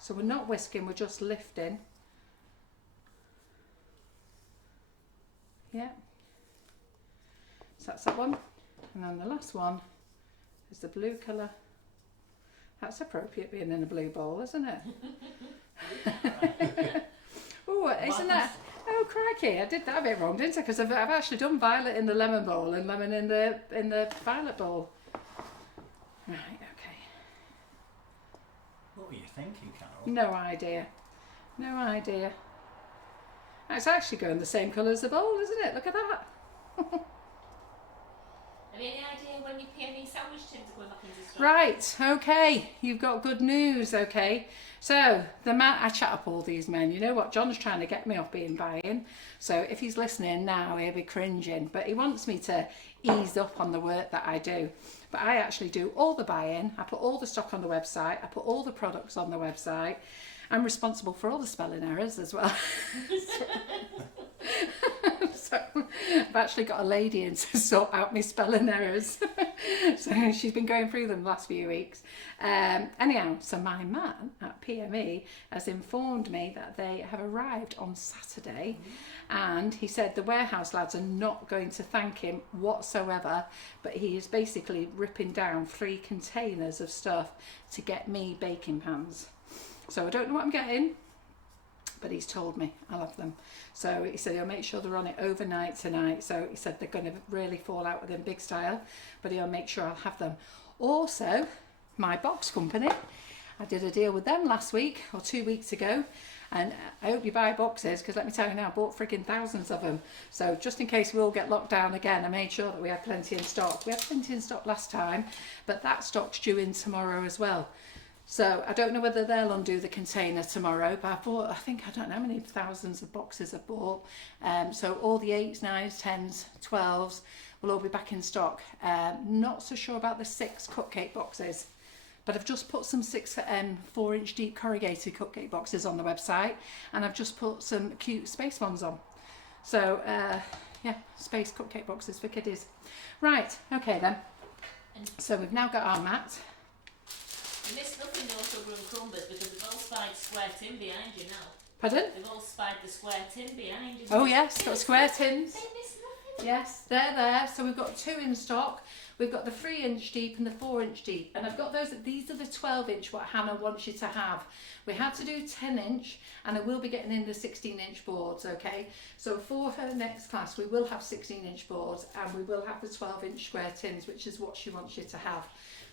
So we're not whisking, we're just lifting. Yeah. So that's that one. And then the last one is the blue colour. That's appropriate being in a blue bowl, isn't it? Oh, isn't that? Oh, crikey! I did that a bit wrong, didn't I? Because I've actually done violet in the lemon bowl and lemon in the violet bowl. Right. Okay. What were you thinking, Carol? No idea. No idea. It's actually going the same colour as the bowl, isn't it? Look at that. Have you any idea when your peony sandwich tins are going back into stock? Right, okay, you've got good news, okay. So, the man, I chat up all these men, you know what, John's trying to get me off being buying, so if he's listening now, he'll be cringing, but he wants me to ease up on the work that I do. But I actually do all the buying, I put all the stock on the website, I put all the products on the website, I'm responsible for all the spelling errors as well. So I've actually got a lady in to sort out my spelling errors. So she's been going through them the last few weeks. Anyhow, so my man at PME has informed me that they have arrived on Saturday, and he said the warehouse lads are not going to thank him whatsoever, but he is basically ripping down 3 containers of stuff to get me baking pans. So I don't know what I'm getting, but he's told me I'll have them. So he said he'll make sure they're on it overnight tonight. So he said they're going to really fall out with him big style, but he'll make sure I'll have them. Also, my box company, I did a deal with them last week or 2 weeks ago, and I hope you buy boxes, because let me tell you now, I bought frigging thousands of them. So just in case we all get locked down again, I made sure that we had plenty in stock. We had plenty in stock last time, but that stock's due in tomorrow as well. So I don't know whether they'll undo the container tomorrow, but I bought, I don't know how many thousands of boxes I bought. So all the 8s, 9s, 10s, 12s will all be back in stock. Not so sure about the 6 cupcake boxes, but I've just put some 6 4-inch deep corrugated cupcake boxes on the website, and I've just put some cute space ones on. So yeah, space cupcake boxes for kiddies. Right, okay then. So we've now got our mat. You missed nothing though, sugar and crumbers, because they've all spied square tin behind you now. Pardon? They've all spied the square tin behind you. Oh yes, got square tins. They missed nothing. Yes, they're there. So we've got 2 in stock. We've got the 3-inch deep and the 4-inch deep. And I've got those, these are the 12-inch what Hannah wants you to have. We had to do 10-inch, and I will be getting in the 16-inch boards, okay? So for her next class, we will have 16-inch boards, and we will have the 12-inch square tins, which is what she wants you to have.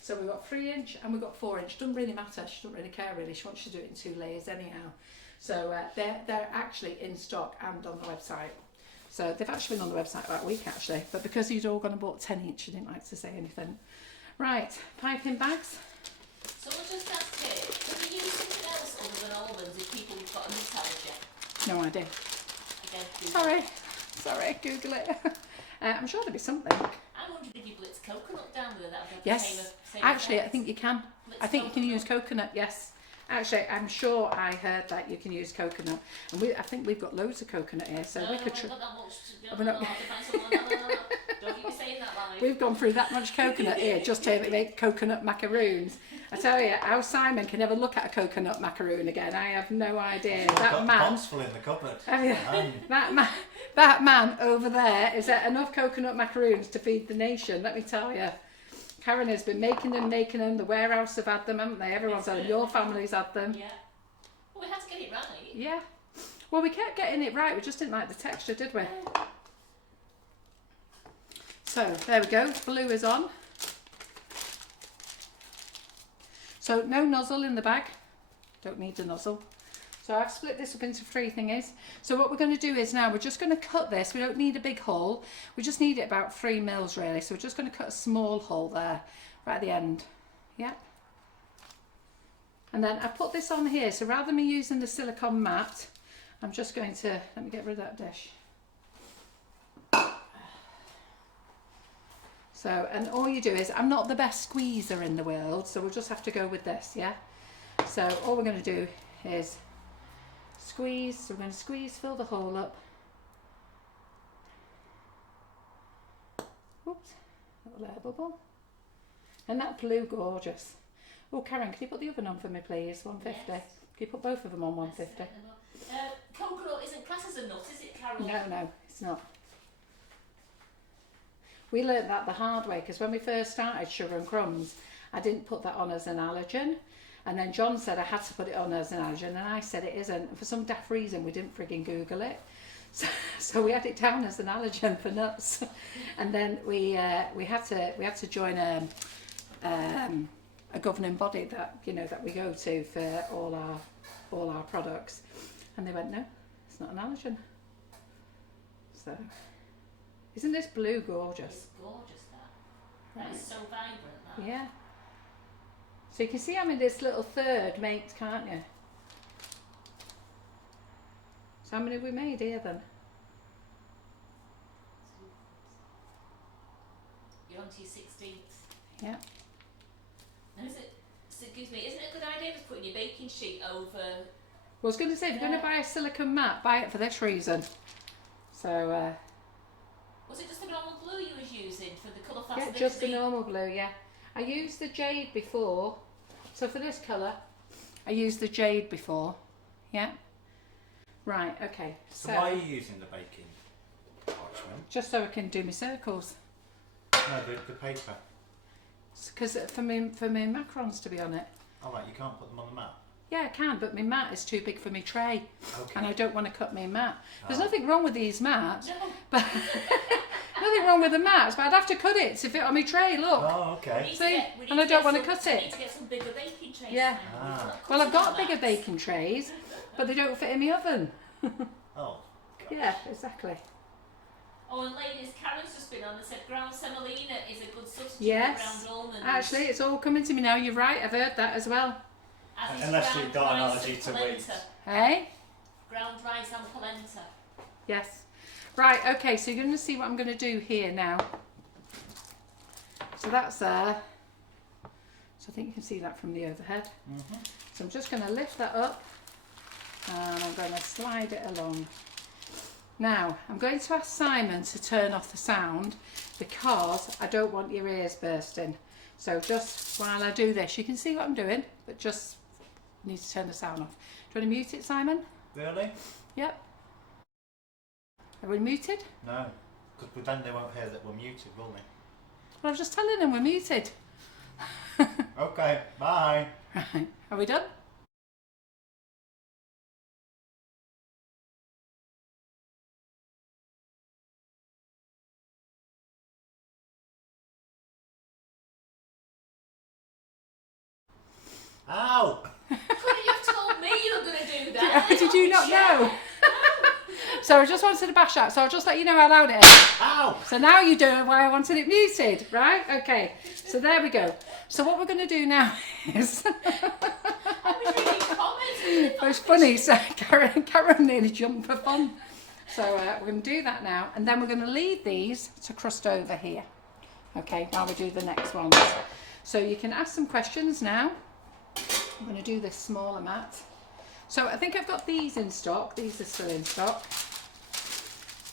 So we've got 3-inch and we've got 4-inch. Doesn't really matter. She doesn't really care really. She wants you to do it in 2 layers anyhow. So they're actually in stock and on the website. So they've actually been on the website about a week actually. But because you'd all gone and bought 10 each, you didn't like to say anything. Right, piping bags. Someone just asked here, can we use something else other than almonds if people have got a nut allergy? No idea. Again, Google. Sorry, Google it. I'm sure there'll be something. I wondered if you blitz coconut down with it. That would have the Yes, same actually, I effect. think you can. I think you can use coconut, yes. Actually, I'm sure I heard that you can use coconut. And I think we've got loads of coconut here, so we could... Not that much. We're not- No, don't keep me saying that, Larry. We've gone through that much coconut here just to make coconut macaroons. I tell you, how Simon can never look at a coconut macaroon again, I have no idea. I've That got man... pots full in the cupboard. Oh, yeah. That man over there is at enough coconut macaroons to feed the nation, let me tell you. Karen has been making them. The warehouse have had them, haven't they? Everyone's had them. Your family's had them. Yeah. Well, we had to get it right. Yeah. Well, we kept getting it right. We just didn't like the texture, did we? So, there we go. Blue is on. So, no nozzle in the bag. Don't need a nozzle. So I've split this up into 3 thingies. So what we're going to do is now we're just going to cut this. We don't need a big hole. We just need it about 3 mils really. So we're just going to cut a small hole there, right at the end. Yep. And then I put this on here. So rather than me using the silicone mat, I'm just going to, let me get rid of that dish. So, and all you do is, I'm not the best squeezer in the world, so we'll just have to go with this, yeah? So all we're going to do is squeeze. So we're going to squeeze, fill the hole up. Oops, little air bubble. And that blue, gorgeous. Oh, Karen, can you put the oven on for me, please? 150. Yes. Can you put both of them on 150? Coconut isn't classed as a nut, is it, Carol? No, it's not. We learnt that the hard way because when we first started Sugar and Crumbs, I didn't put that on as an allergen. And then John said I had to put it on as an allergen, and I said it isn't. And for some daft reason, we didn't frigging Google it. So we had it down as an allergen for nuts. And then we had to join a governing body that that we go to for all our products, and they went, no, it's not an allergen. So isn't this blue gorgeous? It's gorgeous, that. That is so vibrant, that. Yeah. So you can see I'm in this little third mate, can't you? So how many have we made here then? You're on to your 16th. Yeah. And excuse me, isn't it a good idea just putting your baking sheet over? Well, I was going to say, if you're going to buy a silicone mat, buy it for this reason. So, Was it just the normal glue you was using for the colour yeah, facility? just the normal glue, yeah. I used the jade before. So for this colour, I used the jade before. Yeah. Right, okay. So why are you using the baking parchment? Just so I can do my circles. No, the paper. Because for me macarons to be on it. Alright, you can't put them on the mat. Yeah, I can, but my mat is too big for my tray. Okay. And I don't want to cut my mat. There's Oh. nothing wrong with these mats. No. But nothing wrong with the mats, but I'd have to cut it to fit on my tray, look. Oh, We okay. need to See? get- we need And I to don't get want to some- cut We it. need to get some bigger baking trays. Yeah. now. Ah. We're not Well, I've got cutting bigger mats. baking trays, but they don't fit in my oven. Oh. gosh. Yeah, exactly. Oh, and ladies, Karen's just been on and said ground semolina is a good substitute Yes. for ground almonds. Actually, it's all coming to me now. You're right. I've heard that as well. As is Unless ground you've got an rice allergy and to polenta. wheat. Hey? Ground rice and polenta. Yes. Right, okay, so you're going to see what I'm going to do here now. So that's there. So I think you can see that from the overhead. Mm-hmm. So I'm just going to lift that up and I'm going to slide it along. Now, I'm going to ask Simon to turn off the sound because I don't want your ears bursting. So just while I do this, you can see what I'm doing, but just need to turn the sound off. Do you want to mute it, Simon? Really? Yep. Are we muted? No. Because then they won't hear that we're muted, will they? Well, I was just telling them we're muted. Okay, bye. Right, are we done? Couldn't you have told me you were going to do that? Did you not know? So I just wanted to bash out. So I'll just let you know how loud it is. Ow! So now you know why I wanted it muted, right? Okay. So there we go. So what we're going to do now is... I was reading comments. It was funny. So Karen nearly jumped for fun. So we're going to do that now. And then we're going to leave these to crust over here. Okay, while we do the next ones. So you can ask some questions now. I'm going to do this smaller mat. So I think I've got these in stock. These are still in stock.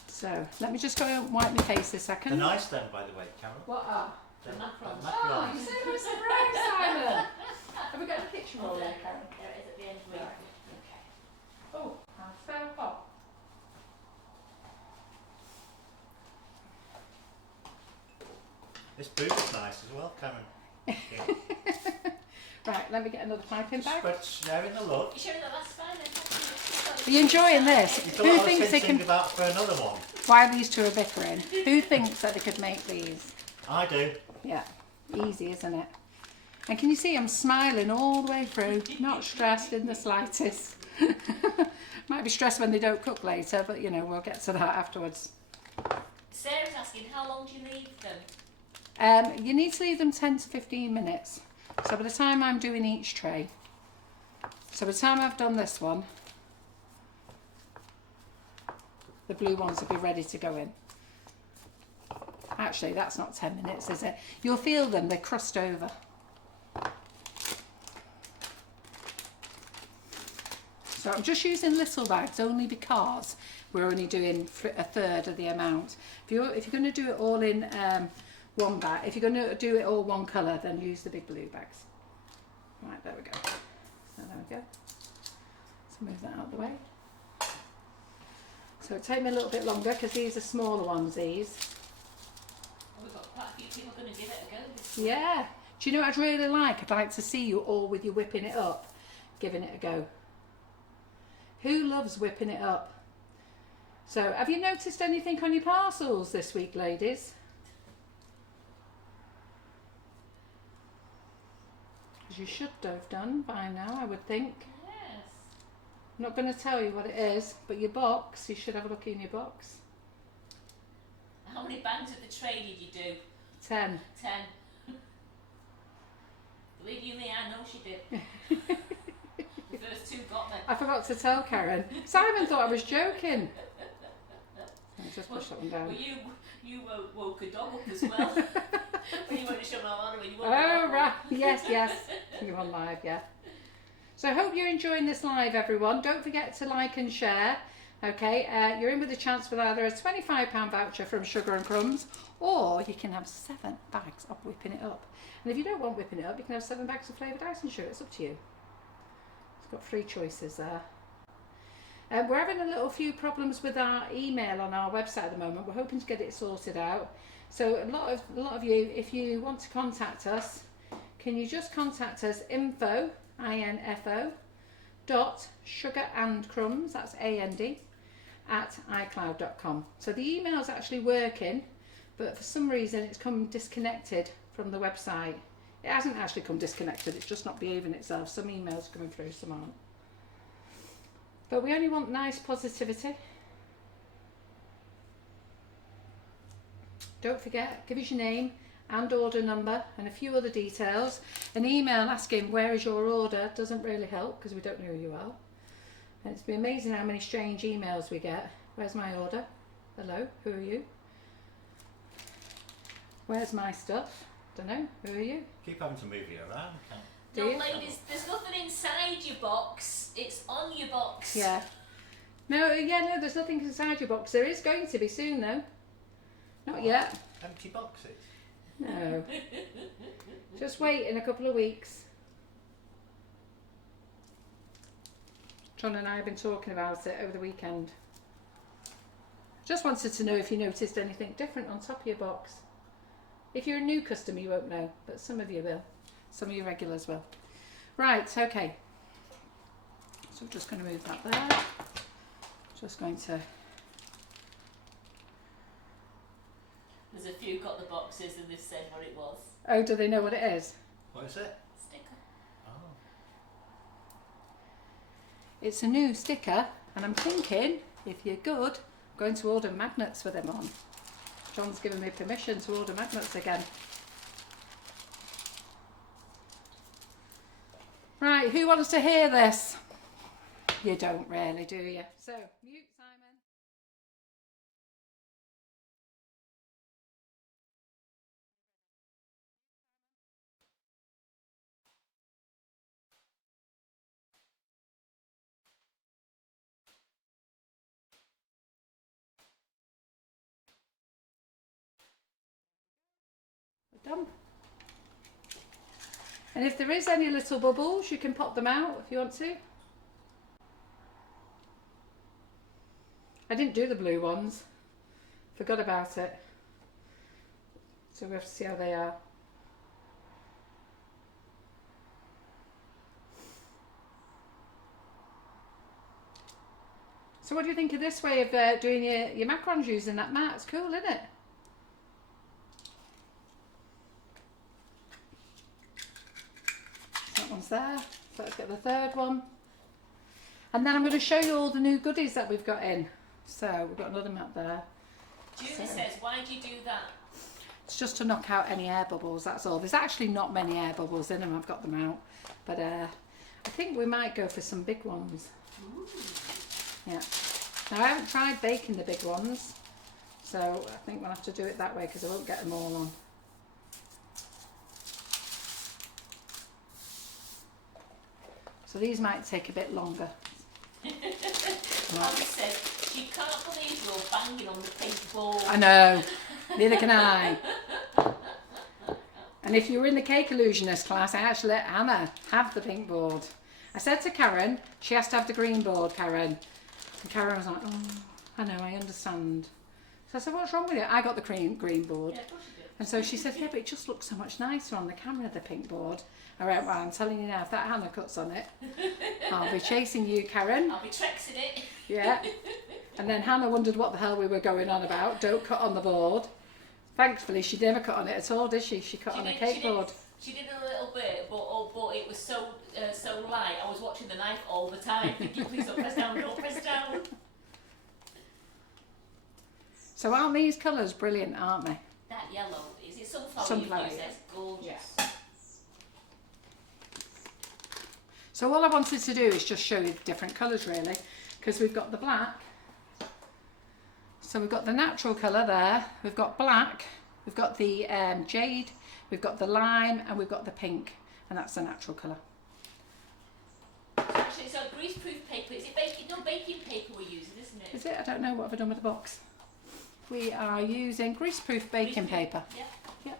So let me just go and wipe my face a second. They're nice then, by the way, Karen. What are? They're Macarons. Oh, you're so surprised, Simon. Have we got a kitchen roll there, Karen? There it is at the end of the week. Okay. Oh, I'll spare a pot. This boot is nice as well, Karen. Yeah. Right, let me get another piping bag. Spread sharing the love. You showing that last time then? Are you enjoying this? You thought Who I was thinks they thinking can... about for another one? While these two are bickering, who thinks that they could make these? I do. Yeah, easy, isn't it? And can you see I'm smiling all the way through, not stressed in the slightest. Might be stressed when they don't cook later, but you know, we'll get to that afterwards. Sarah's asking, how long do you leave them? You need to leave them 10 to 15 minutes. So by the time I'm doing each tray, so by the time I've done this one, the blue ones will be ready to go in. Actually, that's not 10 minutes, is it? You'll feel them, they crust over. So I'm just using little bags only because we're only doing a third of the amount. If you're going to do it all in one bag, if you're going to do it all one colour, then use the big blue bags. Right, there we go. So there we go. So move that out of the way. So it'll take me a little bit longer because these are smaller ones, these. Oh, we've got quite a few people going to give it a go this week. Yeah. Do you know what I'd really like? I'd like to see you all with you whipping it up, giving it a go. Who loves whipping it up? So, have you noticed anything on your parcels this week, ladies? As you should have done by now, I would think. Yes. I'm not going to tell you what it is, but your box, you should have a look in your box. How many bags of the tray did you do? 10. 10. Believe you me, I know she did. The first two got me. I forgot to tell Karen. Simon thought I was joking. I'll just push that one down. Well, you woke a dog up as well. When you went to show my honor, when you woke Oh, up. right. Yes, yes. You're on live, yeah. So I hope you're enjoying this live, everyone. Don't forget to like and share. Okay, you're in with a chance for either a £25 voucher from Sugar and Crumbs, or you can have 7 bags of whipping it up. And if you don't want whipping it up, you can have 7 bags of flavoured icing sugar. It's up to you. It's got 3 choices there. We're having a little few problems with our email on our website at the moment. We're hoping to get it sorted out. So a lot of you, if you want to contact us, can you just contact us info, I-N-F-O, .sugarandcrumbs, that's A-N-D, at iCloud.com. So the email's actually working, but for some reason it's come disconnected from the website. It hasn't actually come disconnected, it's just not behaving itself. Some emails are coming through, some aren't. But we only want nice positivity. Don't forget, give us your name and order number and a few other details. An email asking where is your order doesn't really help because we don't know who you are. And it's been amazing how many strange emails we get. Where's my order? Hello, who are you? Where's my stuff? Don't know, who are you? Keep having to move you around, can't Do No, you? ladies, there's nothing inside your box. It's on your box. Yeah. No, there's nothing inside your box. There is going to be soon though. Not yet. Empty boxes. No. Just wait in a couple of weeks. John and I have been talking about it over the weekend. Just wanted to know if you noticed anything different on top of your box. If you're a new customer you won't know, but some of you will. Some of your regulars will. Right, okay. So we're just going to move that there. Just going to... There's a few got the boxes and they've said what it was. Oh, do they know what it is? What is it? Sticker. Oh. It's a new sticker, and I'm thinking if you're good, I'm going to order magnets for them on. John's given me permission to order magnets again. Right, who wants to hear this? You don't really, do you? So, mute Simon. We're done. And if there is any little bubbles, you can pop them out if you want to. I didn't do the blue ones. Forgot about it. So we have to see how they are. So what do you think of this way of doing your macarons using that mat? It's cool, isn't it? That one's there. So let's get the third one. And then I'm going to show you all the new goodies that we've got in. So we've got another mat there. Julie says, why do you do that? It's just to knock out any air bubbles, that's all. There's actually not many air bubbles in them, I've got them out. But I think we might go for some big ones. Ooh. Yeah. Now I haven't tried baking the big ones, so I think we'll have to do it that way because I won't get them all on. So these might take a bit longer. Mum says she can't believe you're banging on the pink ball. I know, neither can I. And if you were in the cake illusionist class, I actually let Anna have the pink board. I said to Karen, she has to have the green board, Karen. And Karen was like, oh, I know, I understand. So I said, what's wrong with it? I got the green board. Yeah, of course you do. And so she said, yeah, but it just looks so much nicer on the camera, the pink board. I went, well, I'm telling you now, if that Hannah cuts on it, I'll be chasing you, Karen. I'll be Trexing it. Yeah. And then Hannah wondered what the hell we were going on about. Don't cut on the board. Thankfully, she never cut on it at all, did she? She cut on a cake board. She did a little bit, but it was so light. I was watching the knife all the time, thinking, please don't press down, don't press down. So aren't these colours brilliant, aren't they? That yellow, is it sunflower? Sunflower, You've used? yeah. That's gorgeous. Yeah. So all I wanted to do is just show you the different colours really, because we've got the black. So we've got the natural colour there, we've got black, we've got the jade, we've got the lime, and we've got the pink, and that's the natural colour. So actually, it's a greaseproof paper. Is it baking? No, baking paper we're using, isn't it? Is it? I don't know. What have I done with the box? We are using greaseproof baking paper. Yeah. Yeah.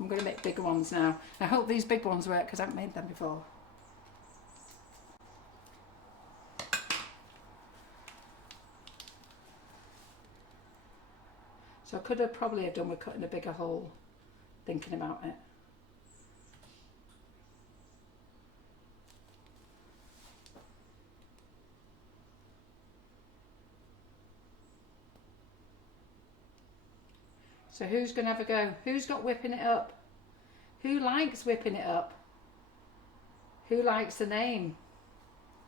I'm going to make bigger ones now. I hope these big ones work because I haven't made them before. So I could have probably have done with cutting a bigger hole, thinking about it. So who's going to have a go? Who's got whipping it up? Who likes whipping it up? Who likes the name?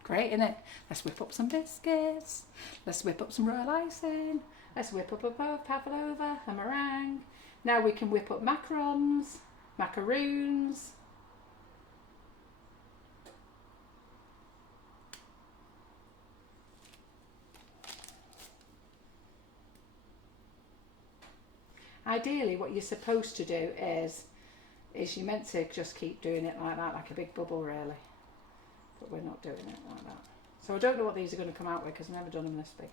Great, innit? Let's whip up some biscuits. Let's whip up some royal icing. Let's whip up a pavlova, a meringue. Now we can whip up macarons, macaroons. Ideally, what you're supposed to do is you're meant to just keep doing it like that, like a big bubble really. But we're not doing it like that. So I don't know what these are going to come out with because I've never done them this big.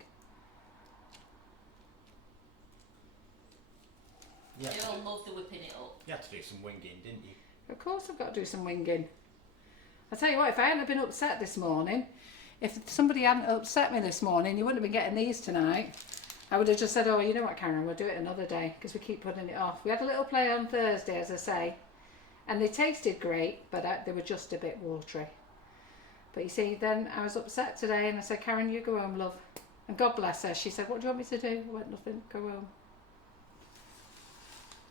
Yeah. They all love the whipping it up. You had to do some winging, didn't you? Of course I've got to do some winging. I tell you what, if I hadn't been upset this morning, if somebody hadn't upset me this morning, you wouldn't have been getting these tonight. I would have just said, oh, you know what, Karen, we'll do it another day because we keep putting it off. We had a little play on Thursday, as I say, and they tasted great, but they were just a bit watery. But you see, then I was upset today and I said, Karen, you go home, love. And God bless her. She said, what do you want me to do? I went, nothing, go home.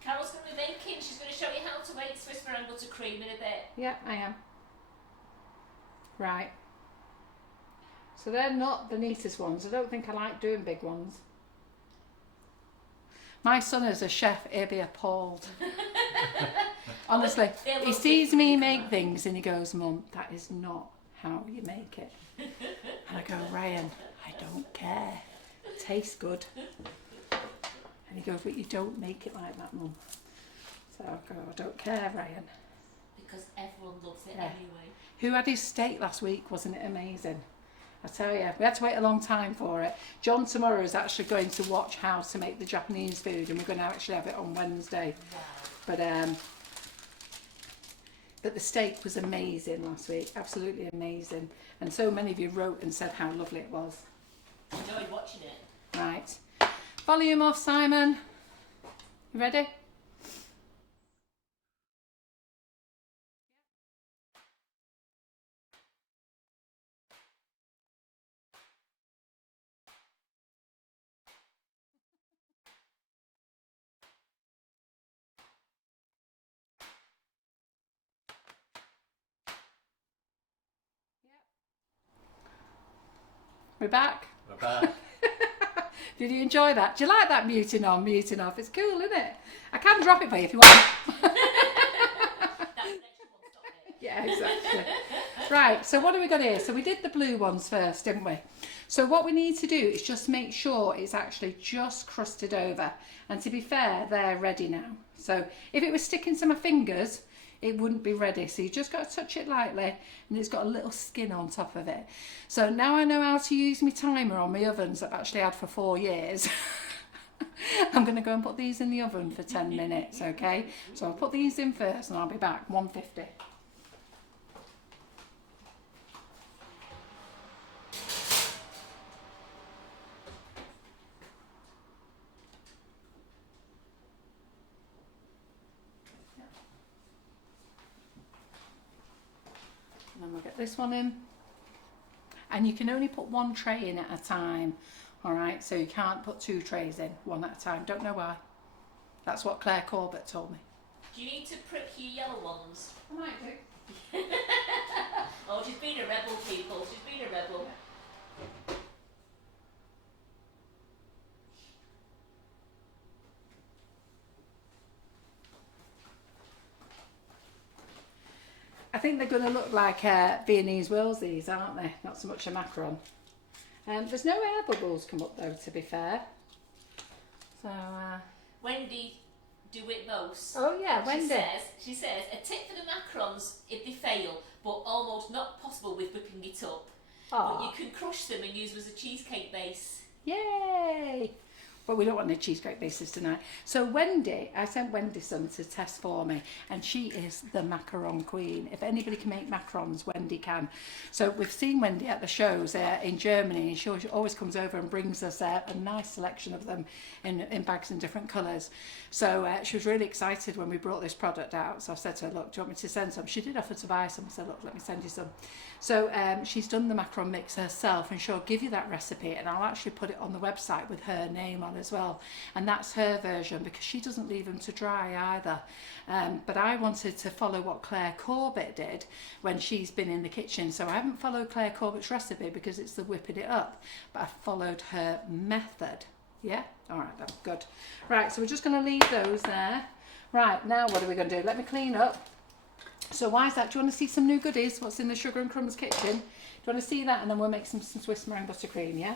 Carol's going to be baking. She's going to show you how to make Swiss meringue buttercream in a bit. Yeah, I am. Right. So they're not the neatest ones. I don't think I like doing big ones. My son is a chef, he'll be appalled. Honestly, he sees me make things and he goes, Mum, that is not how you make it. And I go, Ryan, I don't care. It tastes good. And he goes, but you don't make it like that, Mum. So I go, I don't care, Ryan. Because everyone loves it anyway. Who had his steak last week? Wasn't it amazing? I tell you, we had to wait a long time for it. John tomorrow is actually going to watch how to make the Japanese food, and we're going to actually have it on Wednesday. Wow. But the steak was amazing last week, absolutely amazing. And so many of you wrote and said how lovely it was. I enjoyed watching it. Right. Volume off, Simon. You ready? We're back. We're back. Did you enjoy that? Do you like that muting on, muting off? It's cool, isn't it? I can drop it for you if you want. That's the next one, stop it. Yeah, exactly. Right, so what have we got here? So we did the blue ones first, didn't we? So what we need to do is just make sure it's actually just crusted over. And to be fair, they're ready now. So if it was sticking to my fingers, it wouldn't be ready. So you just got to touch it lightly, and it's got a little skin on top of it. So now I know how to use my timer on my ovens that I've actually had for 4 years. I'm going to go and put these in the oven for 10 minutes, okay? So I'll put these in first and I'll be back, 150. And then we'll get this one in. And you can only put 1 tray in at a time, all right? So you can't put 2 trays in, 1 at a time. Don't know why. That's what Claire Corbett told me. Do you need to prick your yellow ones? I might do. Oh, she's been a rebel, people. She's been a rebel. I think they're going to look like Viennese whirls, these, aren't they? Not so much a macaron. There's no air bubbles come up though, to be fair. So, Wendy do it most. oh yeah, Wendy. She says, a tip for the macarons if they fail, but almost not possible with whipping it up. But you can crush them and use them as a cheesecake base. Yay! But we don't want the cheesecake bases tonight. So Wendy, I sent Wendy some to test for me, and she is the macaron queen. If anybody can make macarons, Wendy can. So we've seen Wendy at the shows in Germany, and she always comes over and brings us a nice selection of them in bags in different colours. So she was really excited when we brought this product out. So I said to her, look, do you want me to send some? She did offer to buy some. I said, look, let me send you some. So she's done the macaron mix herself, and she'll give you that recipe, and I'll actually put it on the website with her name on as well. And that's her version, because she doesn't leave them to dry either. But I wanted to follow what Claire Corbett did when she's been in the kitchen. So I haven't followed Claire Corbett's recipe because it's the whipping it up, but I followed her method. Yeah? All right, that's good. Right, so we're just going to leave those there. Right, now what are we going to do? Let me clean up. So why is that? Do you want to see some new goodies? What's in the Sugar and Crumbs kitchen? Do you want to see that? And then we'll make some Swiss meringue buttercream, yeah?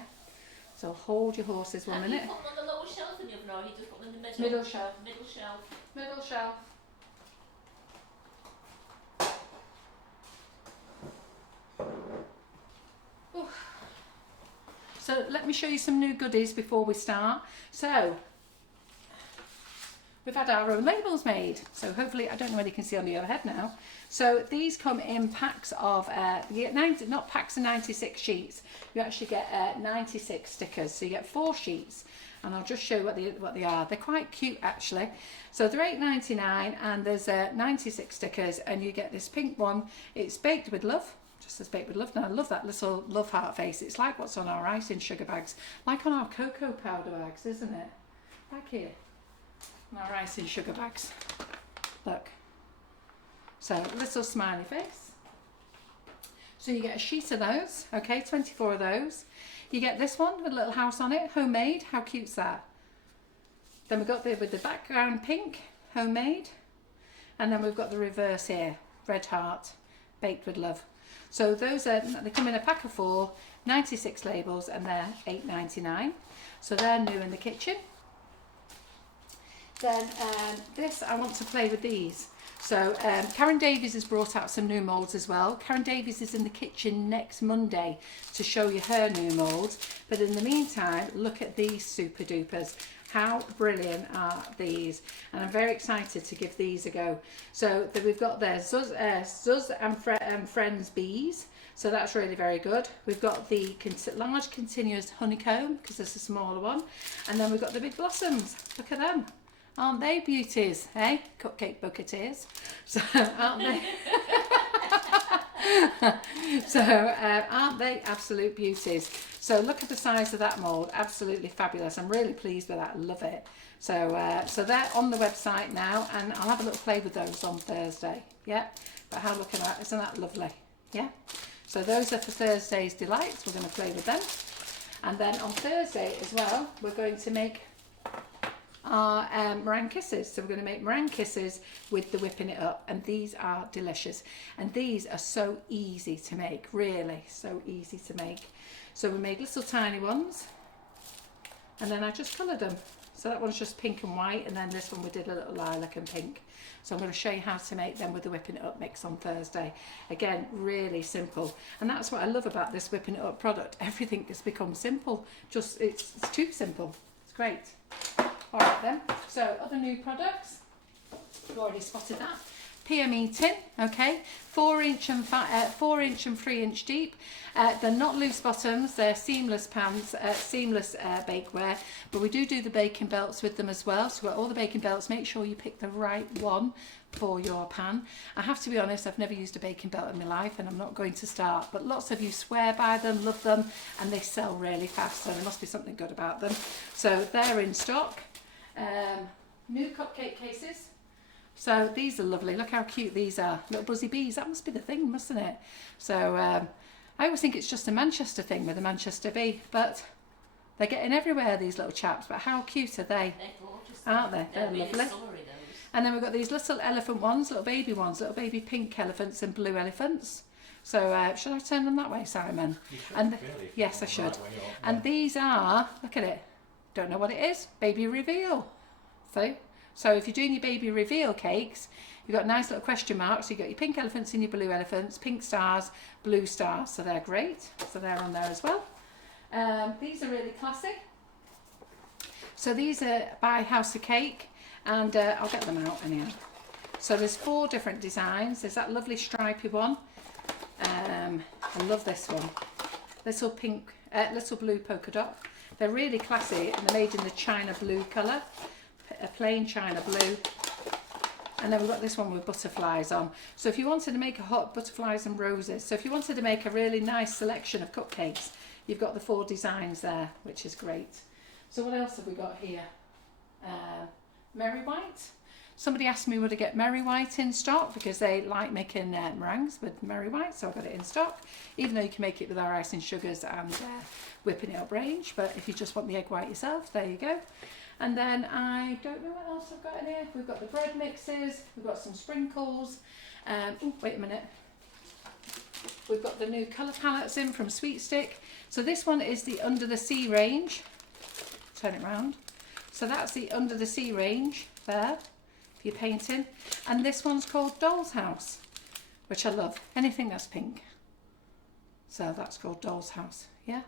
So hold your horses 1 minute. Have you put them on the lower shelf in the oven, or you just put them in the middle? Middle shelf. Middle shelf. Middle shelf. Ooh. So let me show you some new goodies before we start. So we've had our own labels made. So hopefully, I don't know whether you can see on the other head now. So these come in packs of, you get 90, not packs of 96 sheets. You actually get 96 stickers. So you get 4 sheets. And I'll just show you what they are. They're quite cute actually. So they're $8.99, and there's 96 stickers, and you get this pink one. It's baked with love. Just as baked with love. And I love that little love heart face. It's like what's on our icing sugar bags. Like on our cocoa powder bags, isn't it? Like here. On our icing sugar bags. Look. So little smiley face. So you get a sheet of those, okay, 24 of those. You get this one with a little house on it, homemade. How cute's that? Then we've got the with the background pink, homemade. And then we've got the reverse here, red heart, baked with love. So those are, they come in a pack of 4, 96 labels, and they're $8.99. So they're new in the kitchen. Then this, I want to play with these. So Karen Davies has brought out some new moulds as well. Karen Davies is in the kitchen next Monday to show you her new moulds. But in the meantime, look at these super dupers. How brilliant are these? And I'm very excited to give these a go. So we've got there Zuz and Friends Bees. So that's really very good. We've got the large continuous honeycomb, because there's a smaller one. And then we've got the big blossoms. Look at them. Aren't they beauties, eh? Cupcake bucketeers. So, aren't they? So, aren't they absolute beauties? So, look at the size of that mould. Absolutely fabulous. I'm really pleased with that. Love it. So, so they're on the website now, and I'll have a little play with those on Thursday. Yeah. But how looking at, isn't that lovely? Yeah. So, those are for Thursday's delights. We're going to play with them. And then on Thursday as well, we're going to make our meringue kisses. So we're going to make meringue kisses with the whipping it up, and these are delicious, and these are so easy to make, really so easy to make. So we made little tiny ones, and then I just coloured them. So that one's just pink and white, and then this one we did a little lilac and pink. So I'm going to show you how to make them with the whipping it up mix on Thursday. Again, really simple, and that's what I love about this whipping it up product. Everything has become simple. Just it's too simple. It's great. All right then, so other new products, you've already spotted that. PME tin, okay, 4-inch and 4-inch and 3-inch deep. They're not loose bottoms, they're seamless pans, seamless bakeware, but we do the baking belts with them as well. So we've got all the baking belts. Make sure you pick the right one for your pan. I have to be honest, I've never used a baking belt in my life, and I'm not going to start, but lots of you swear by them, love them, and they sell really fast, so there must be something good about them. So they're in stock. New cupcake cases. So these are lovely. Look how cute these are. Little buzzy bees. That must be the thing, mustn't it? So I always think it's just a Manchester thing with a Manchester bee, but they're getting everywhere, these little chaps. But how cute are they? They're gorgeous. Aren't they? They're really lovely. summery, those. And then we've got these little elephant ones, little baby ones, little baby pink elephants and blue elephants. So should I turn them that way, Simon? You should, And really, yes, I should. right way up, And yeah. these are, look at it. Don't know what it is. Baby reveal. So if you're doing your baby reveal cakes, you've got nice little question marks. You've got your pink elephants and your blue elephants, pink stars, blue stars. So they're great. So they're on there as well. These are really classy. So these are by House of Cake, and I'll get them out anyhow. So there's 4 different designs. There's that lovely stripy one. I love this one. Little pink, little blue polka dot. They're really classy, and they're made in the china blue colour, a plain china blue. And then we've got this one with butterflies on. So if you wanted to make a hot butterflies and roses, so if you wanted to make a really nice selection of cupcakes, you've got the 4 designs there, which is great. So what else have we got here? Merry White. Somebody asked me would I get Merry White in stock, because they like making meringues with Merry White, so I've got it in stock, even though you can make it with our icing sugars and whipping it up range. But if you just want the egg white yourself, there you go. And then I don't know what else I've got in here. We've got the bread mixes, we've got some sprinkles. Oh, wait a minute. We've got the new colour palettes in from Sweet Stick. So this one is the Under the Sea range. Turn it round. So that's the Under the Sea range there, if you're painting. And this one's called Doll's House, which I love. Anything that's pink. So that's called Doll's House, yeah?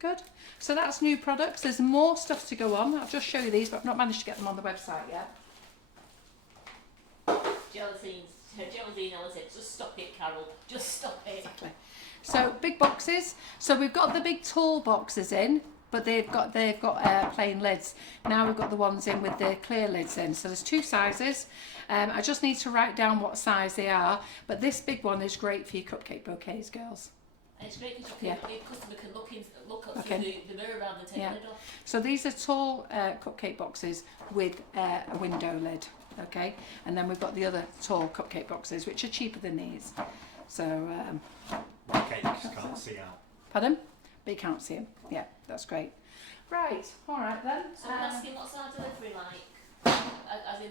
Good. So that's new products. There's more stuff to go on. I'll just show you these, but I've not managed to get them on the website yet. Gelatine Allergen. Just stop it, Carol. Just stop it. Exactly. So big boxes. So we've got the big tall boxes in, but they've got plain lids. Now we've got the ones in with the clear lids in. So there's 2 sizes. I just need to write down what size they are. But this big one is great for your cupcake bouquets, girls. And it's great because Yeah. the customer can look up Okay. through the mirror rather than take Yeah. the lid off. So these are tall cupcake boxes with a window lid, okay? And then we've got the other tall cupcake boxes, which are cheaper than these. So, Okay, you just can't see out. pardon? But you can't see them. Yeah, that's great. Right, all right then. So I'm asking, what's our delivery like? As in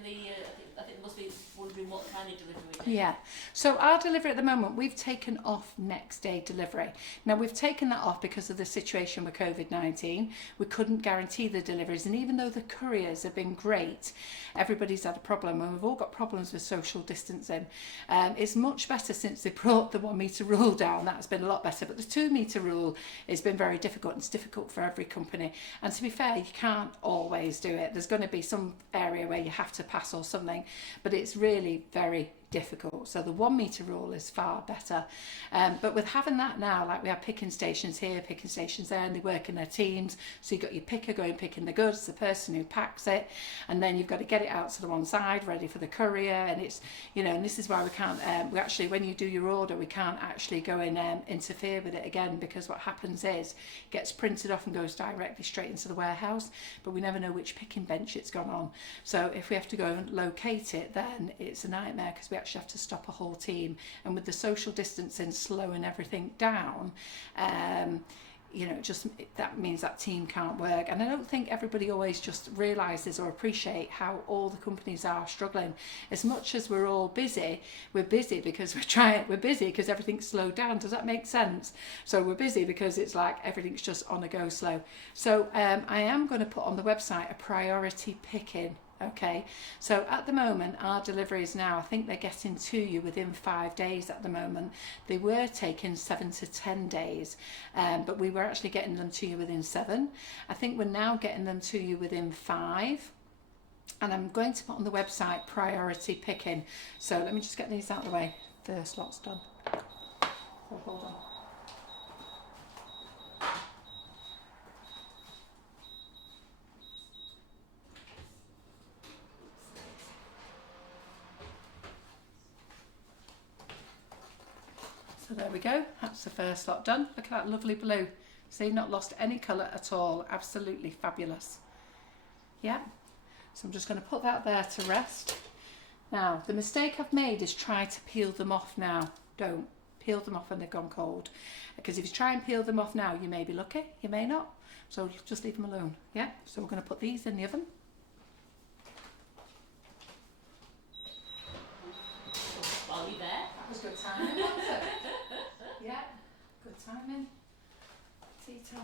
I think they must be wondering what kind of delivery we do. Yeah, so our delivery at the moment, we've taken off next day delivery. Now we've taken that off because of the situation with COVID-19. We couldn't guarantee the deliveries, and even though the couriers have been great, everybody's had a problem, and we've all got problems with social distancing. It's much better since they brought the 1 metre rule down. That's been a lot better, but the 2 metre rule has been very difficult, and it's difficult for every company. And to be fair, you can't always do it. There's going to be some area where you have to pass or something, but it's really very difficult. So the 1 metre rule is far better. But with having that now, like we have picking stations here, picking stations there, and they work in their teams. So you've got your picker going picking the goods, the person who packs it, and then you've got to get it out to the one side, ready for the courier. And it's, you know, and this is why we can't, we actually, when you do your order, we can't actually go and interfere with it again, because what happens is it gets printed off and goes directly straight into the warehouse, but we never know which picking bench it's gone on. So if we have to go and locate it, then it's a nightmare, because we actually have to stop a whole team. And with the social distancing slowing everything down, you know, just that means that team can't work. And I don't think everybody always just realises or appreciate how all the companies are struggling. As much as we're all busy, we're busy because we're busy because everything's slowed down. Does that make sense? So we're busy because it's like everything's just on a go slow. So I am going to put on the website a priority picking. Okay, so at the moment our deliveries now, I think they're getting to you within 5 days at the moment. They were taking 7 to 10 days, but we were actually getting them to you within 7. I think we're now getting them to you within 5. And I'm going to put on the website priority picking. So let me just get these out of the way. First lot's done. So hold on. So there we go, that's the first lot done. Look at that lovely blue. See, not lost any colour at all. Absolutely fabulous. Yeah, so I'm just going to put that there to rest. Now, the mistake I've made is try to peel them off now. Don't peel them off when they've gone cold. Because if you try and peel them off now, you may be lucky, you may not. So just leave them alone. Yeah, so we're going to put these in the oven. While you're there. That was good timing, wasn't it? Yeah, good timing. Tea time.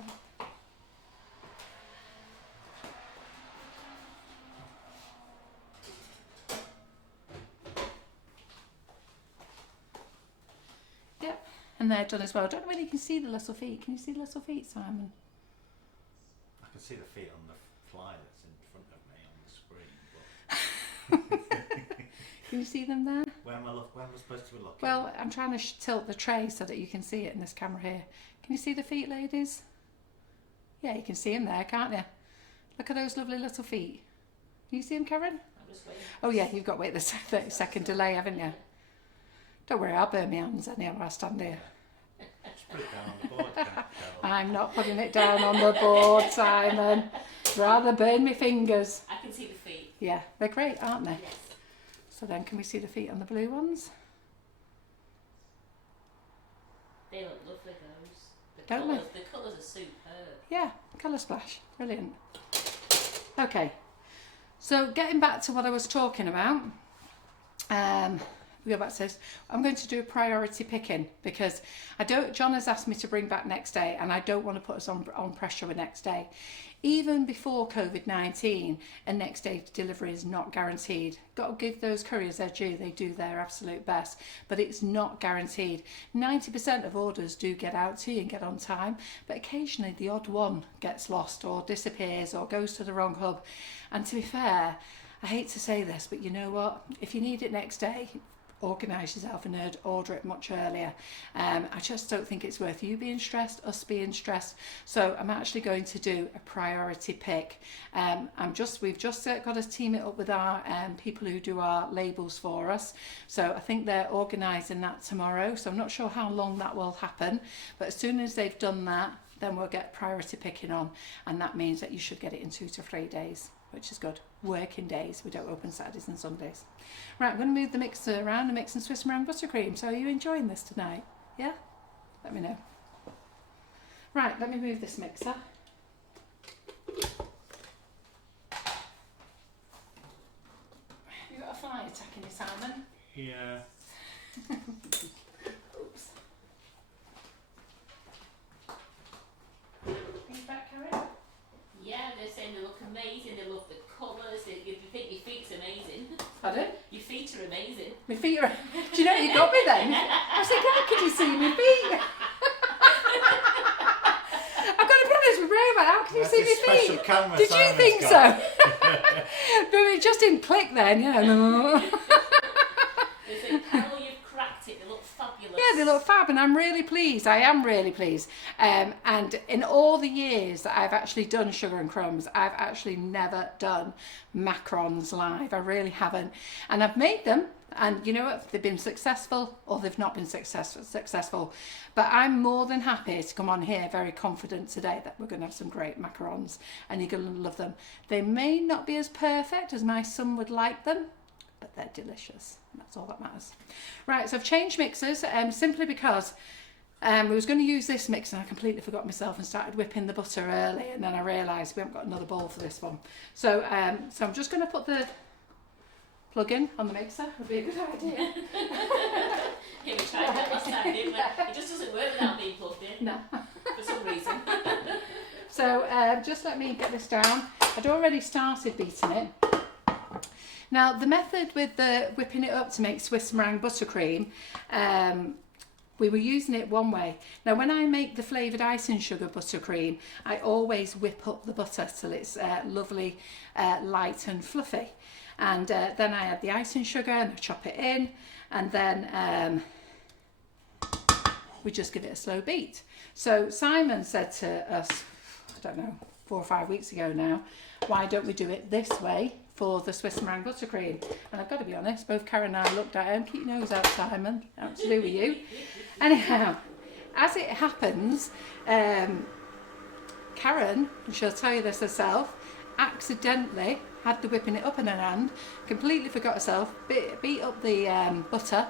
Yep, and they're done as well. I don't know whether you can see the little feet. Can you see the little feet, Simon? I can see the feet on the fly that's in front of me on the screen. But Can you see them there? where am I supposed to be looking? Well, I'm trying to tilt the tray so that you can see it in this camera here. Can you see the feet, ladies? Yeah, you can see them there, can't you? Look at those lovely little feet. Can you see them, Karen? I'm just waiting. Oh yeah, you've got to wait the 30-second delay, haven't you? Don't worry, I'll burn my hands anyhow while I stand here. Just put it down on the board, Carol. I'm not putting it down on the board, Simon. Rather burn my fingers. I can see the feet. Yeah, they're great, aren't they? Yes. So then can we see the feet on the blue ones? They look lovely, those. Don't they? The colours are superb. Yeah, colour splash. Brilliant. Okay, so getting back to what I was talking about, we go back to this. I'm going to do a priority picking because John has asked me to bring back next day, and I don't want to put us on pressure with next day. Even before COVID-19, a next day delivery is not guaranteed. Got to give those couriers their due. They do their absolute best, but it's not guaranteed. 90% of orders do get out to you and get on time, but occasionally the odd one gets lost or disappears or goes to the wrong hub. And to be fair, I hate to say this, but you know what? If you need it next day, organise yourself and order it much earlier. I just don't think it's worth you being stressed, us being stressed. So I'm actually going to do a priority pick. We've just got to team it up with our people who do our labels for us. So I think they're organising that tomorrow. So I'm not sure how long that will happen, but as soon as they've done that, then we'll get priority picking on, and that means that you should get it in 2 to 3 days, which is good. Working days, we don't open Saturdays and Sundays. Right, I'm going to move the mixer around and make some Swiss meringue buttercream. So are you enjoying this tonight? Yeah? Let me know. Right, let me move this mixer. You got a fly attacking you, Simon? Yeah. Oops. Are you back, Karen? Yeah, they're saying they look amazing, they love the colours, they think your feet's amazing. Pardon? Your feet are amazing. My feet are... Do you know you got me then? I was thinking, how could you see my feet? I've got to be honest with Ray, how can you That's see a my special feet? camera Did you Simon's think got. so? But it just didn't click then, you know. They say, Carol, you've cracked it, they look fabulous. Yeah, they look fab, and I'm really pleased. I am really pleased. And in all the years that I've actually done Sugar and Crumbs, I've actually never done macarons live. I really haven't. And I've made them, and you know what? They've been successful or they've not been successful. But I'm more than happy to come on here very confident today that we're going to have some great macarons, and you're going to love them. They may not be as perfect as my son would like them, but they're delicious. That's all that matters. Right, so I've changed mixers simply because we was going to use this mixer and I completely forgot myself and started whipping the butter early, and then I realised we haven't got another bowl for this one. So so I'm just going to put the plug in on the mixer. Would be a good idea. Yeah, we tried that last time, didn't we? It just doesn't work without being plugged in. No. For some reason. So just let me get this down. I'd already started beating it. Now the method with the whipping it up to make Swiss meringue buttercream, we were using it one way. Now when I make the flavoured icing sugar buttercream, I always whip up the butter till it's lovely, light and fluffy. And then I add the icing sugar and I chop it in, and then we just give it a slow beat. So Simon said to us, I don't know, 4 or 5 weeks ago now, why don't we do it this way for the Swiss meringue buttercream? And I've got to be honest, both Karen and I looked at him, keep your nose out, Simon, nothing to do with you. Anyhow, as it happens, Karen, and she'll tell you this herself, accidentally had the whipping it up in her hand, completely forgot herself, beat up the butter,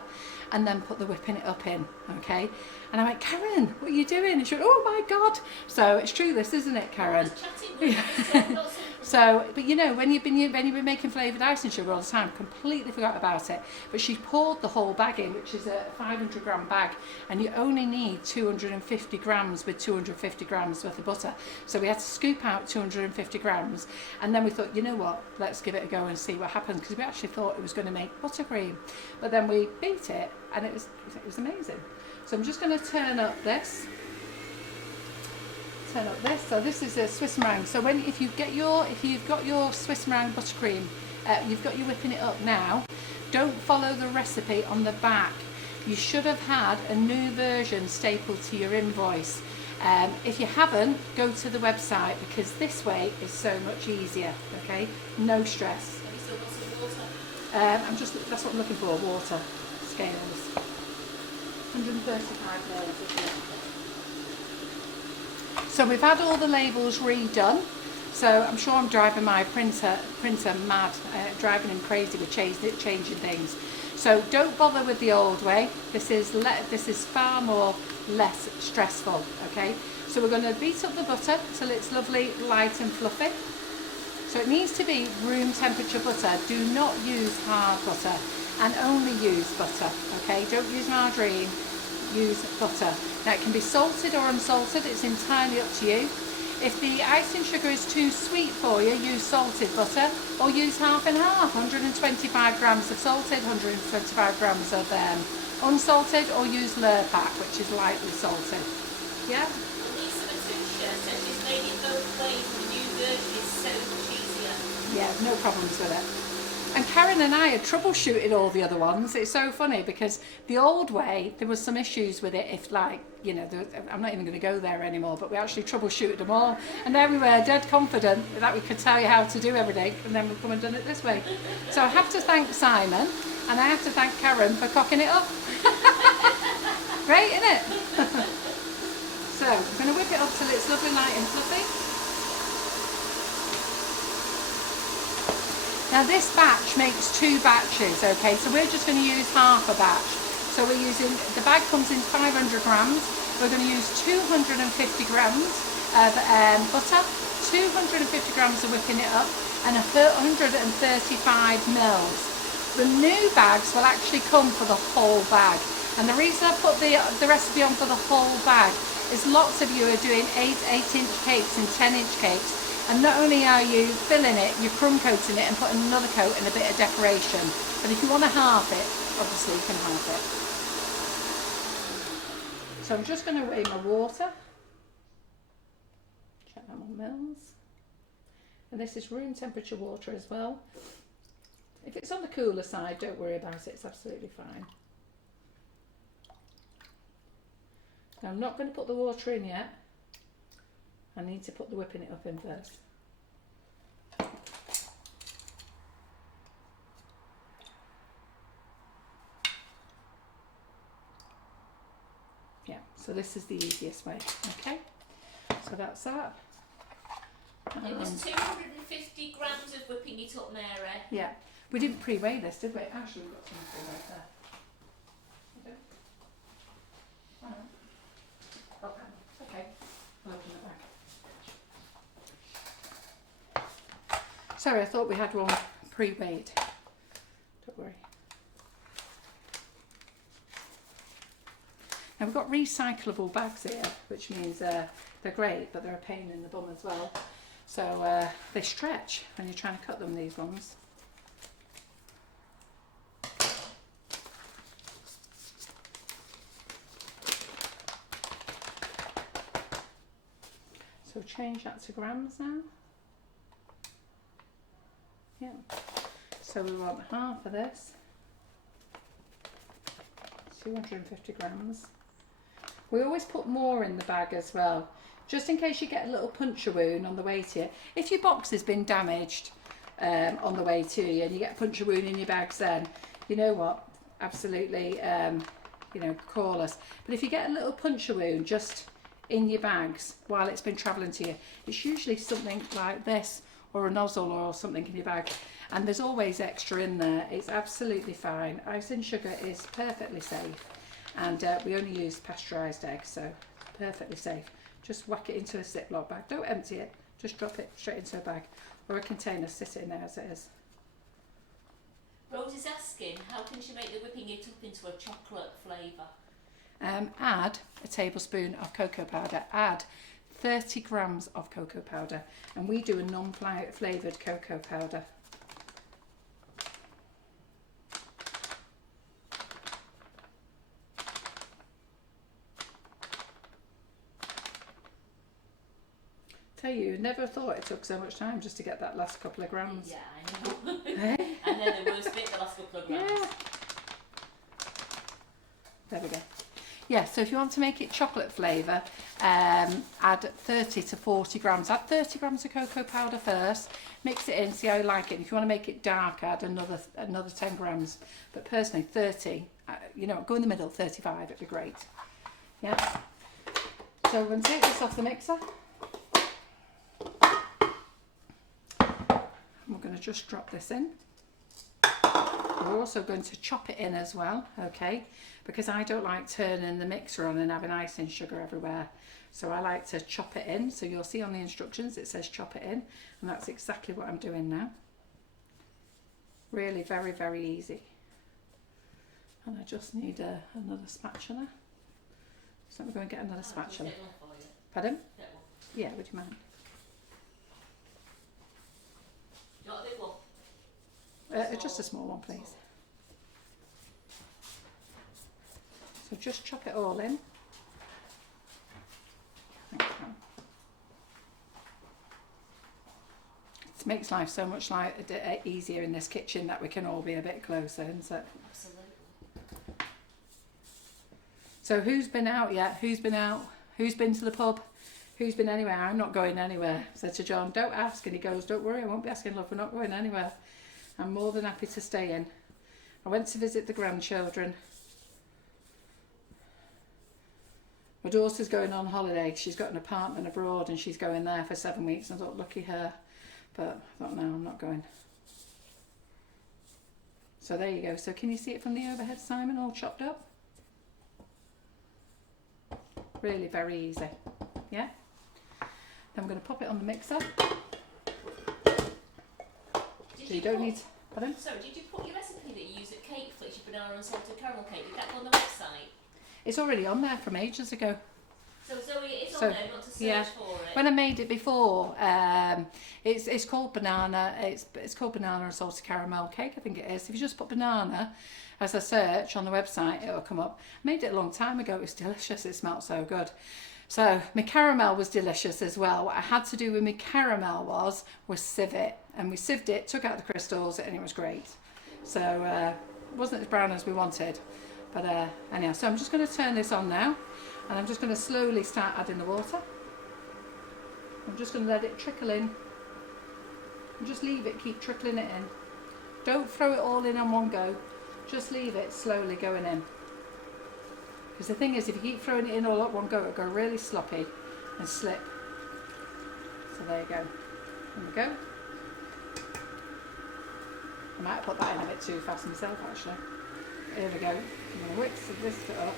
and then put the whipping it up in, okay? And I went, Karen, what are you doing? And she went, oh my God. So it's true this, isn't it, Karen? So, but you know, when you've been making flavoured icing sugar all the time, completely forgot about it. But she poured the whole bag in, which is a 500 gram bag, and you only need 250 grams with 250 grams worth of butter. So we had to scoop out 250 grams, and then we thought, you know what, let's give it a go and see what happens, because we actually thought it was going to make buttercream. But then we beat it, and it was amazing. So I'm just going to turn up this. So this is a Swiss meringue. So if you've got your Swiss meringue buttercream, you've got your whipping it up now, don't follow the recipe on the back. You should have had a new version stapled to your invoice. If you haven't, go to the website, because this way is so much easier. Okay, no stress. Have you still got some water? That's what I'm looking for. Water scales. 135 mils, isn't it? So we've had all the labels redone. So I'm sure I'm driving my printer mad, driving him crazy with changing things. So don't bother with the old way. This is far more less stressful. Okay. So we're going to beat up the butter till it's lovely, light and fluffy. So it needs to be room temperature butter. Do not use hard butter, and only use butter. Okay. Don't use margarine. Use butter. Now it can be salted or unsalted, it's entirely up to you. If the icing sugar is too sweet for you, use salted butter, or use half and half, 125 grams of salted, 125 grams of unsalted, or use Lurpak, which is lightly salted. Yeah? Lisa Matusha says she's made it both ways, the new version is so much easier. Yeah, no problems with it. And Karen and I are troubleshooting all the other ones. It's so funny because the old way, there was some issues with it. If I'm not even going to go there anymore, but we actually troubleshooted them all. And there we were, dead confident that we could tell you how to do everything, and then we've come and done it this way. So I have to thank Simon, and I have to thank Karen for cocking it up. Great, isn't it? So So I'm going to whip it up till it's lovely, light and fluffy. Now this batch makes 2 batches, okay, so we're just going to use half a batch. So we're using, the bag comes in 500 grams, we're going to use 250 grams of butter, 250 grams of whipping it up, and 135 mils. The new bags will actually come for the whole bag, and the reason I put the recipe on for the whole bag is lots of you are doing 8-inch cakes and 10-inch cakes, and not only are you filling it, you're crumb coating it and putting another coat and a bit of decoration. But if you want to half it, obviously you can half it. So I'm just going to weigh my water. Check that on mils. And this is room temperature water as well. If it's on the cooler side, don't worry about it, it's absolutely fine. Now I'm not going to put the water in yet. I need to put the whipping it up in first. Yeah, so this is the easiest way, okay? So that's that. It was 250 grams of whipping it up, Mary. Yeah, we didn't pre-weigh this, did we? Actually, we've got some pre-weigh there. Okay. Okay, I'll open it back. Sorry, I thought we had one pre-weighed. Don't worry. Now we've got recyclable bags here, which means they're great, but they're a pain in the bum as well. So they stretch when you're trying to cut them, these ones. So change that to grams now. Yeah. So we want half of this. 250 grams. We always put more in the bag as well, just in case you get a little puncture wound on the way to you. If your box has been damaged on the way to you and you get a puncture wound in your bags, then you know what, absolutely, you know, call us. But if you get a little puncture wound just in your bags while it's been travelling to you, it's usually something like this or a nozzle or something in your bag, and there's always extra in there. It's absolutely fine. Icing sugar is perfectly safe, and we only use pasteurised eggs, so perfectly safe. Just whack it into a Ziploc bag. Don't empty it, just drop it straight into a bag or a container, sit it in there as it is. Rose is asking, how can she make the whipping it up into a chocolate flavour? Add a tablespoon of cocoa powder, add 30 grams of cocoa powder, and we do a non-flavoured cocoa powder. Tell you, never thought it took so much time just to get that last couple of grams. Yeah, I know. Hey? And then the worst bit, the last couple of grams. Yeah. There we go. Yeah, so if you want to make it chocolate flavour, add 30 to 40 grams. Add 30 grams of cocoa powder first, mix it in, see how you like it. And if you want to make it dark, add another 10 grams. But personally, 30, you know, go in the middle, 35, it'd be great. Yeah. So we're going to take this off the mixer. We're going to just drop this in. We're also going to chop it in as well, okay, because I don't like turning the mixer on and having icing sugar everywhere. So I like to chop it in. So you'll see on the instructions it says chop it in, and that's exactly what I'm doing now. Really very, very easy. And I just need another spatula. So I'm going to get another spatula. Pardon? Yeah, would you mind? You want a big one? Just a small one, please. So just chop it all in. Thanks, Mum. It makes life so much easier in this kitchen that we can all be a bit closer, isn't it? Absolutely. So who's been out yet? Who's been out? Who's been to the pub? Who's been anywhere? I'm not going anywhere. I said to John, don't ask. And he goes, don't worry, I won't be asking, love, we're not going anywhere. I'm more than happy to stay in. I went to visit the grandchildren. My daughter's going on holiday. She's got an apartment abroad and she's going there for 7 weeks. I thought, lucky her. But I thought, no, I'm not going. So there you go. So can you see it from the overhead, Simon, all chopped up? Really very easy. Yeah? Then I'm going to pop it on the mixer. So you don't need... Pardon? Sorry, did you put your recipe that you use at Cake Flakes, your banana and salted caramel cake, did that go on the website? It's already on there from ages ago. So Zoe, it's on there, not to search for it. When I made it before, it's called banana. It's called banana and salted caramel cake, I think it is. If you just put banana as a search on the website, it'll come up. I made it a long time ago. It was delicious. It smelled so good. So my caramel was delicious as well. What I had to do with my caramel was sieve it, and we sieved it, took out the crystals, and it was great. So it wasn't as brown as we wanted, but anyhow. So I'm just going to turn this on now, and I'm just going to slowly start adding the water. I'm just going to let it trickle in, and just leave it, keep trickling it in. Don't throw it all in on one go. Just leave it slowly going in. Because the thing is, if you keep throwing it in all at one go, it'll go really sloppy and slip. So there you go. There we go. I might have put that in a bit too fast myself, actually. Here we go. I'm going to whisk it up.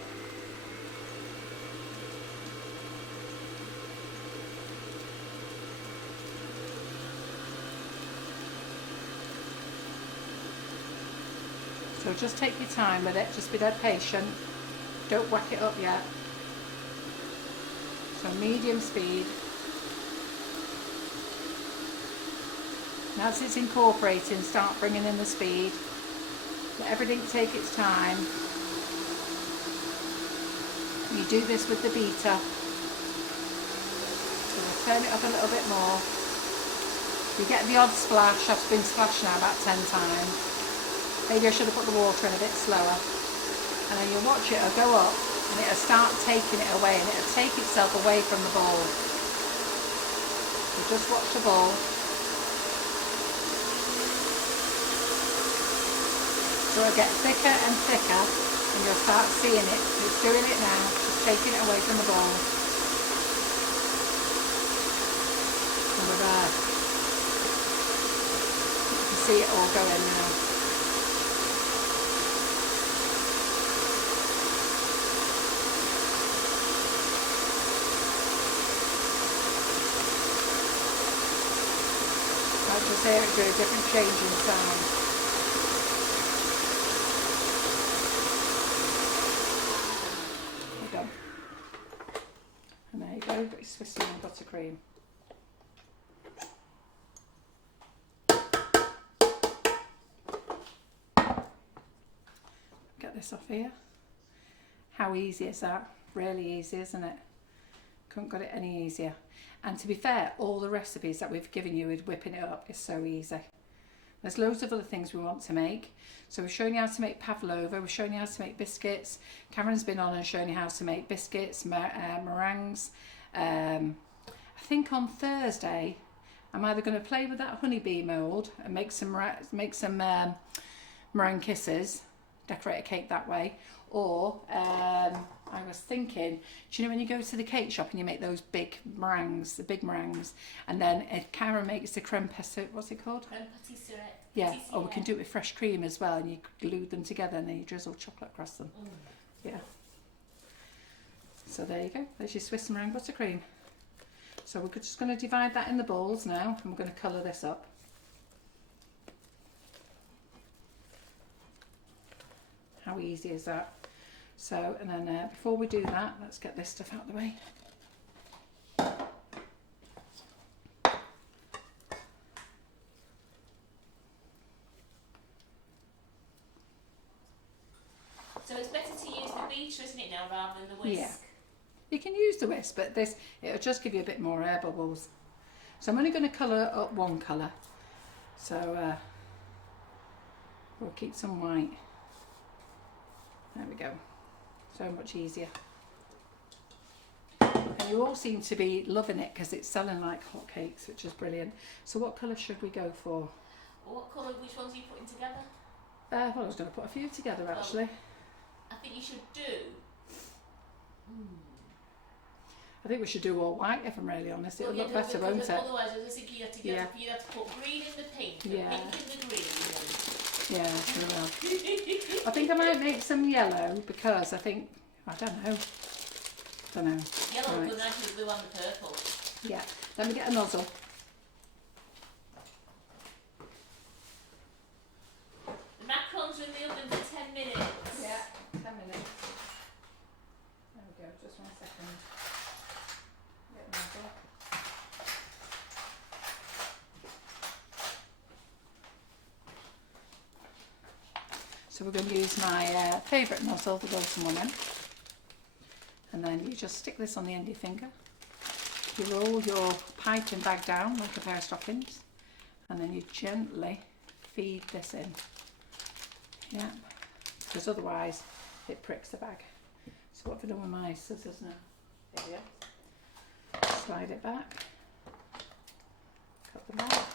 So just take your time with it. Just be dead patient. Don't whack it up yet. So medium speed. And as it's incorporating, start bringing in the speed. Let everything take its time. You do this with the beater. So we'll turn it up a little bit more. You get the odd splash. I've been splashed now about 10 times. Maybe I should have put the water in a bit slower. And then you'll watch it, it'll go up and it'll start taking it away, and it'll take itself away from the bowl. So just watch the bowl. So it'll get thicker and thicker, and you'll start seeing it. It's doing it now, just taking it away from the bowl. And we're there. You can see it all going now. Just hear it do a different change in sound. We're done. And there you go, got your Swiss and buttercream. Get this off here. How easy is that? Really easy, isn't it? Couldn't got it any easier. And to be fair, all the recipes that we've given you with whipping it up is so easy. There's loads of other things we want to make. So we've shown you how to make pavlova, we've shown you how to make biscuits. Cameron's been on and shown you how to make biscuits, meringues. I think on Thursday, I'm either going to play with that honeybee mould and make some meringue kisses, decorate a cake that way, or I was thinking, do you know when you go to the cake shop and you make those big meringues, the big meringues, and then Karen makes the creme pâtisserie, what's it called? Creme pâtisserie. Yeah, or we can do it with fresh cream as well, and you glue them together and then you drizzle chocolate across them. Yeah. So there you go, there's your Swiss meringue buttercream. So we're just going to divide that in the bowls now, and we're going to colour this up. How easy is that? So, and then before we do that, let's get this stuff out of the way. So it's better to use the beater, isn't it, now, rather than the whisk? Yeah. You can use the whisk, but it'll just give you a bit more air bubbles. So I'm only going to colour up one colour. So we'll keep some white. There we go. So much easier. And you all seem to be loving it because it's selling like hotcakes, which is brilliant. So what colour should we go for? Well, what colour, which ones are you putting together? Well, I was going to put a few together actually. I think you should do... think we should do all white if I'm really honest. It'll Well, look yeah, better, because won't it? Otherwise, I was thinking you have to put green in the pink, the Yeah. pink in the green. Yeah, we will. I think I might make some yellow because I think, I don't know. Yellow Right. will go nice with the blue and the purple. Yeah, let me get a nozzle. The macarons are in the oven for 10 minutes. Yeah, 10 minutes. There we go, just 1 second. Get a nozzle. So we're going to use my favourite nozzle, the Wilson one. And then you just stick this on the end of your finger. You roll your piping bag down like a pair of stockings. And then you gently feed this in. Yeah, because otherwise it pricks the bag. So what have I done with my scissors now? There we go. Slide it back. Cut them out.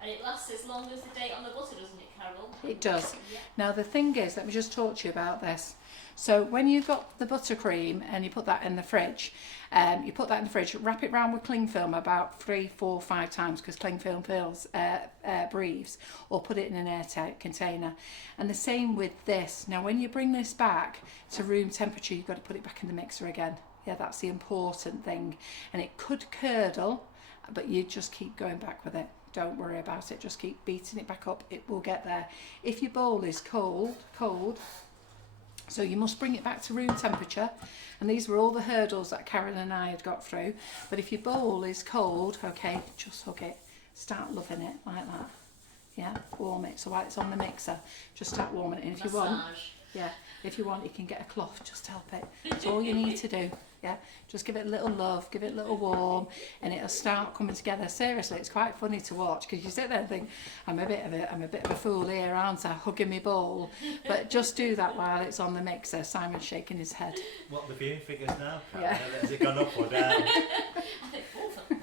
And it lasts as long as the date on the butter, doesn't it, Carol? It does. Yeah. Now the thing is, let me just talk to you about this. So when you've got the buttercream and you put that in the fridge, wrap it round with cling film about 3, 4, 5 times because cling film breathes, or put it in an airtight container. And the same with this. Now when you bring this back to room temperature, you've got to put it back in the mixer again. Yeah, that's the important thing. And it could curdle, but you just keep going back with it. Don't worry about it, just keep beating it back up, it will get there. If your bowl is cold, so you must bring it back to room temperature, and these were all the hurdles that Carol and I had got through. But if your bowl is cold, okay, just hug it, start loving it like that. Yeah, warm it, so while it's on the mixer, just start warming it. And if you want, if you want, you can get a cloth, just help it. That's all you need to do. Yeah, just give it a little love, give it a little warm, and it'll start coming together. Seriously, it's quite funny to watch because you sit there and think, I'm a bit of a fool here, aren't I, hugging my bowl? But just do that while it's on the mixer. Simon's shaking his head. What are the viewing figures now, Carol? Yeah. Has it gone up or down? I think both of them.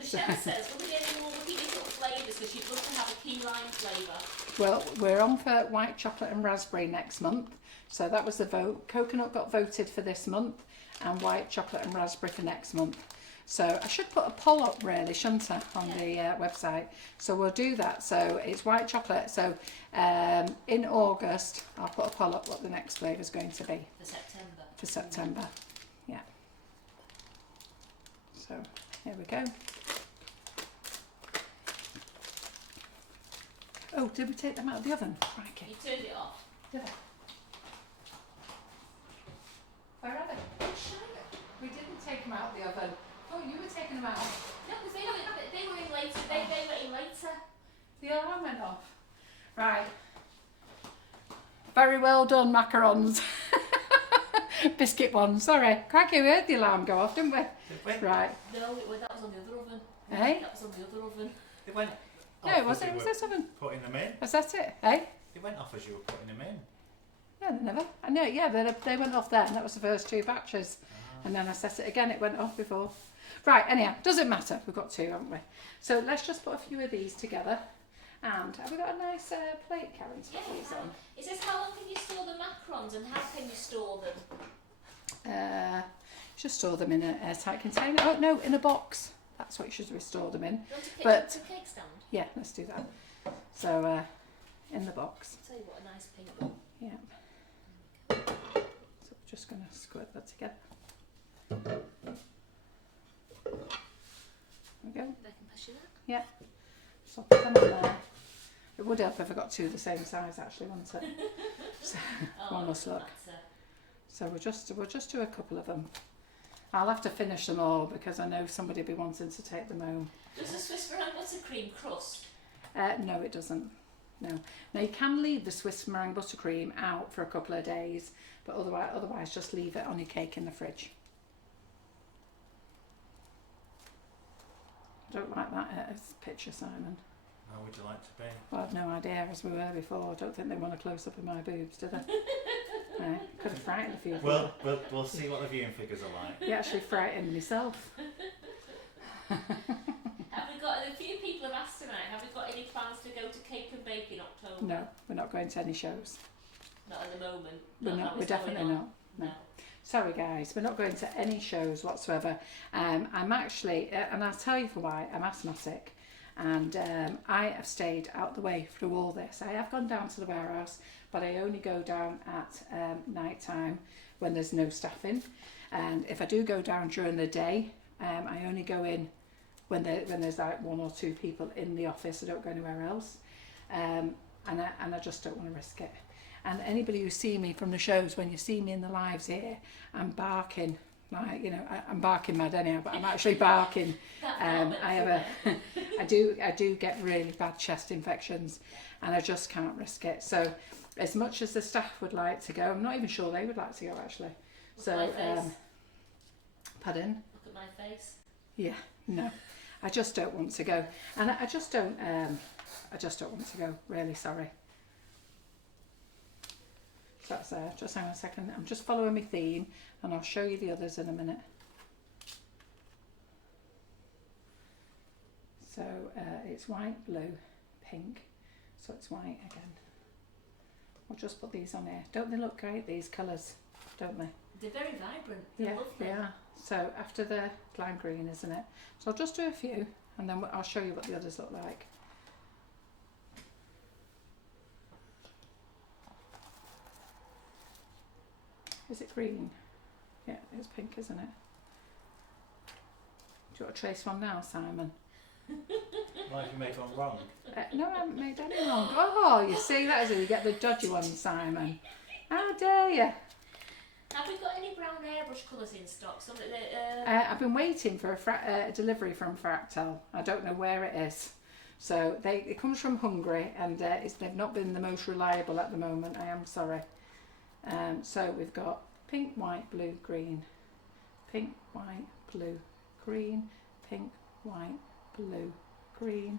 Michelle says, will there be any more looking at flavours? Because she'd love to have a key lime flavour. Well, we're on for white chocolate and raspberry next month. So that was the vote. Coconut got voted for this month, and white chocolate and raspberry for next month. So I should put a poll up really, shouldn't I, on the website. So we'll do that. So it's white chocolate. So in August, I'll put a poll up what the next flavour is going to be. For September, yeah. So here we go. Oh, did we take them out of the oven? Crikey. You turned it off. Did I? Where are they? We didn't take them out of the oven. Oh, you were taking them out. No, because they were in later. They were in later. The alarm went off. Right. Very well done, macarons. Biscuit one. Sorry. Crikey, we heard the alarm go off, didn't we? Right. No, that was on the other oven. Hey? That was on the other oven. It went No, off it wasn't. as It you was were this oven. putting them in. Was that it? Hey? It went off as you were putting them in. Yeah, they never. I know. Yeah, they went off then. That was the first 2 batches. And then I set it again. It went off before. Right. Anyhow, doesn't matter. We've got 2, haven't we? So let's just put a few of these together. And have we got a nice plate, Karen, to put these on? It says how long can you store the macarons and how can you store them? Just store them in an airtight container. Oh no, in a box. That's what you should store them in. Do you want But a cake stand? yeah, let's do that. So in the box. I'll tell you what, a nice pink one. Yeah. So we're just going to squirt that together. There we go. I can pass you that. Yeah. So I'll put them on there. It would help if I got 2 the same size actually, wouldn't it? So one must look. So we'll just do a couple of them. I'll have to finish them all because I know somebody will be wanting to take them home. Does the Swiss meringue buttercream crust? No, it doesn't. No. Now you can leave the Swiss meringue buttercream out for a couple of days, but otherwise just leave it on your cake in the fridge. I don't like that picture, Simon. How would you like to be? Well, I've no idea, as we were before. I don't think they want a close-up of my boobs, do they? No, could have frightened a few people. Well, we'll see what the viewing figures are like. You actually frightened myself. Have we got, a few people have asked tonight, have we got any plans to go to Cake and Bake in October? No, we're not going to any shows. Not at the moment. We're definitely not. No. Sorry guys, we're not going to any shows whatsoever. I'm actually, and I'll tell you for why, I'm asthmatic. And I have stayed out the way through all this. I have gone down to the warehouse, but I only go down at night time when there's no staff in. And if I do go down during the day, I only go in when there's like 1 or 2 people in the office. I don't go anywhere else. And I just don't want to risk it. And anybody who see me from the shows, when you see me in the lives here, I'm barking. Like, you know, I'm barking mad anyhow, but I'm actually barking. I do get really bad chest infections, and I just can't risk it. So, as much as the staff would like to go, I'm not even sure they would like to go actually. So, pardon? Look at my face. Yeah, no, I just don't want to go, and I just don't want to go. Really sorry. That's just hang on a second. I'm just following my theme, and I'll show you the others in a minute. So it's white, blue, pink. So it's white again. I'll just put these on here. Don't they look great, these colours? Don't they? They're very vibrant. They're Yeah, lovely. they are. So after the lime green, isn't it? So I'll just do a few, and then I'll show you what the others look like. Is it green? Yeah, it's pink, isn't it? Do you want to trace one now, Simon? Like you made one wrong. No, I haven't made any wrong. Oh, you see, that is it. You get the dodgy ones, Simon. How dare you? Have we got any brown airbrush colours in stock? Something that, I've been waiting for a delivery from Fractal. I don't know where it is. So it comes from Hungary, and they've not been the most reliable at the moment. I am sorry. So we've got pink, white, blue, green, pink, white, blue, green, pink, white, blue, green,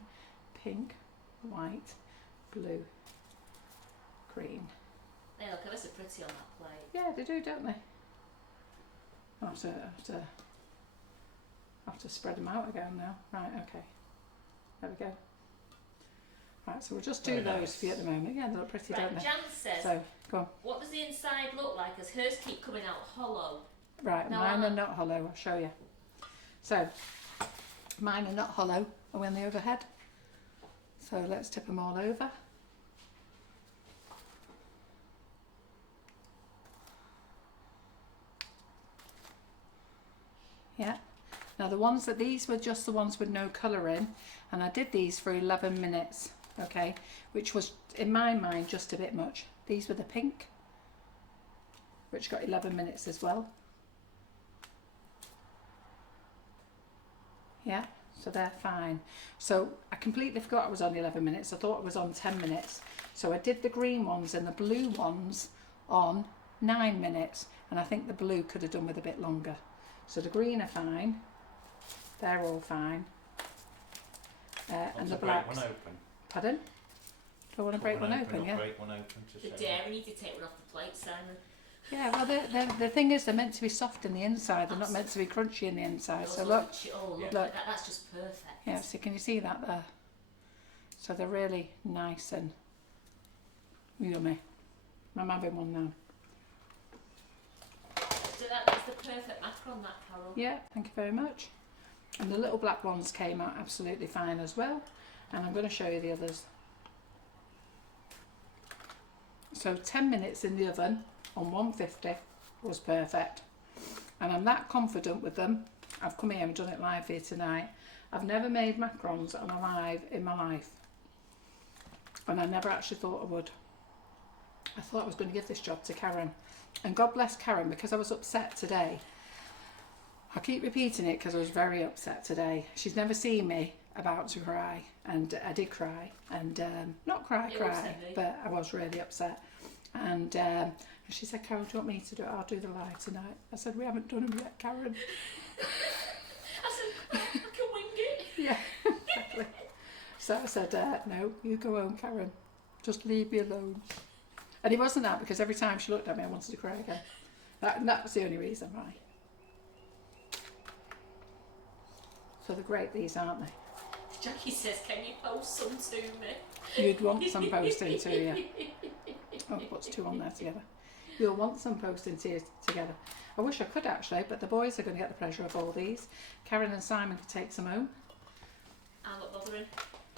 pink, white, blue, green. they look ever so pretty on that plate. Yeah, they do, don't they? I'll have to spread them out again now. Right, okay. There we go. Right, so we'll just do Very those nice. for you at the moment. Yeah, they look pretty, Right, don't they? Jan says, So, go on. what does the inside look like as hers keep coming out hollow? Right, No, mine Anna. are not hollow, I'll show you. So, mine are not hollow, are we on the overhead? So let's tip them all over. Yeah, now these were just the ones with no colour in, and I did these for 11 minutes, okay, which was, in my mind, just a bit much. These were the pink, which got 11 minutes as well. Yeah, so they're fine. So I completely forgot I was on 11 minutes. I thought I was on 10 minutes. So I did the green ones and the blue ones on 9 minutes. And I think the blue could have done with a bit longer. So the green are fine. They're all fine. And the break blacks. one open. Pardon? Do I want to break one open? not Yeah. Break one open to The say. dairy need to take one off the plate, Simon. Yeah, well, the thing is, they're meant to be soft in the inside. They're not meant to be crunchy in the inside. So Those look. look, Yeah. Look. that's just perfect. Yeah, so can you see that there? So they're really nice and yummy. I'm having one now. So that's the perfect macaron, that, Carol. Yeah, thank you very much. And the little black ones came out absolutely fine as well. And I'm going to show you the others. So 10 minutes in the oven on 150 was perfect. And I'm that confident with them. I've come here and done it live here tonight. I've never made macarons on a live in my life. And I never actually thought I would. I thought I was going to give this job to Karen. And God bless Karen, because I was upset today. I keep repeating it because I was very upset today. She's never seen me about to cry, and I did cry, and not cry, You upset me. but I was really upset. And she said, "Karen, do you want me to do it? I'll do the live tonight." I said, "We haven't done them yet, Karen." I said, I can wing it. Yeah, exactly. So I said, "No, you go home, Karen. Just leave me alone." And it wasn't that, because every time she looked at me, I wanted to cry again. That was the only reason why. So they're great, these, aren't they? Jackie says, can you post some to me? You'd want some posting to you. Oh, what's two on there together? You'll want some posting together. I wish I could actually, but the boys are going to get the pleasure of all these. Karen and Simon could take some home. I'm not bothering.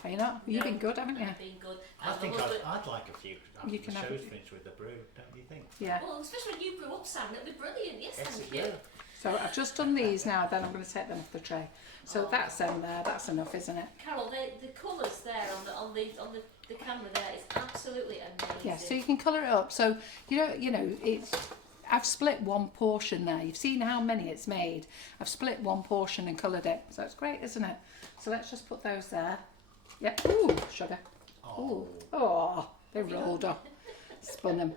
Are you not? You've been good, haven't you? I've been good. I And think my husband- I'd like a few after You the can have show's a- finished with the brew, don't you think? Yeah. Well, especially when you brew up, Sam, it'll be brilliant. Yes, Yes, thank it you. will. So I've just done these now, then I'm going to take them off the tray. So Oh. that's them there, that's enough, isn't it? Carol, the colours there on the camera there is absolutely amazing. Yeah, so you can colour it up. So, you know, it's, I've split one portion there. You've seen how many it's made. I've split one portion and coloured it. So it's great, isn't it? So let's just put those there. Yeah, ooh, sugar. Ooh, oh, they rolled off. Spun them.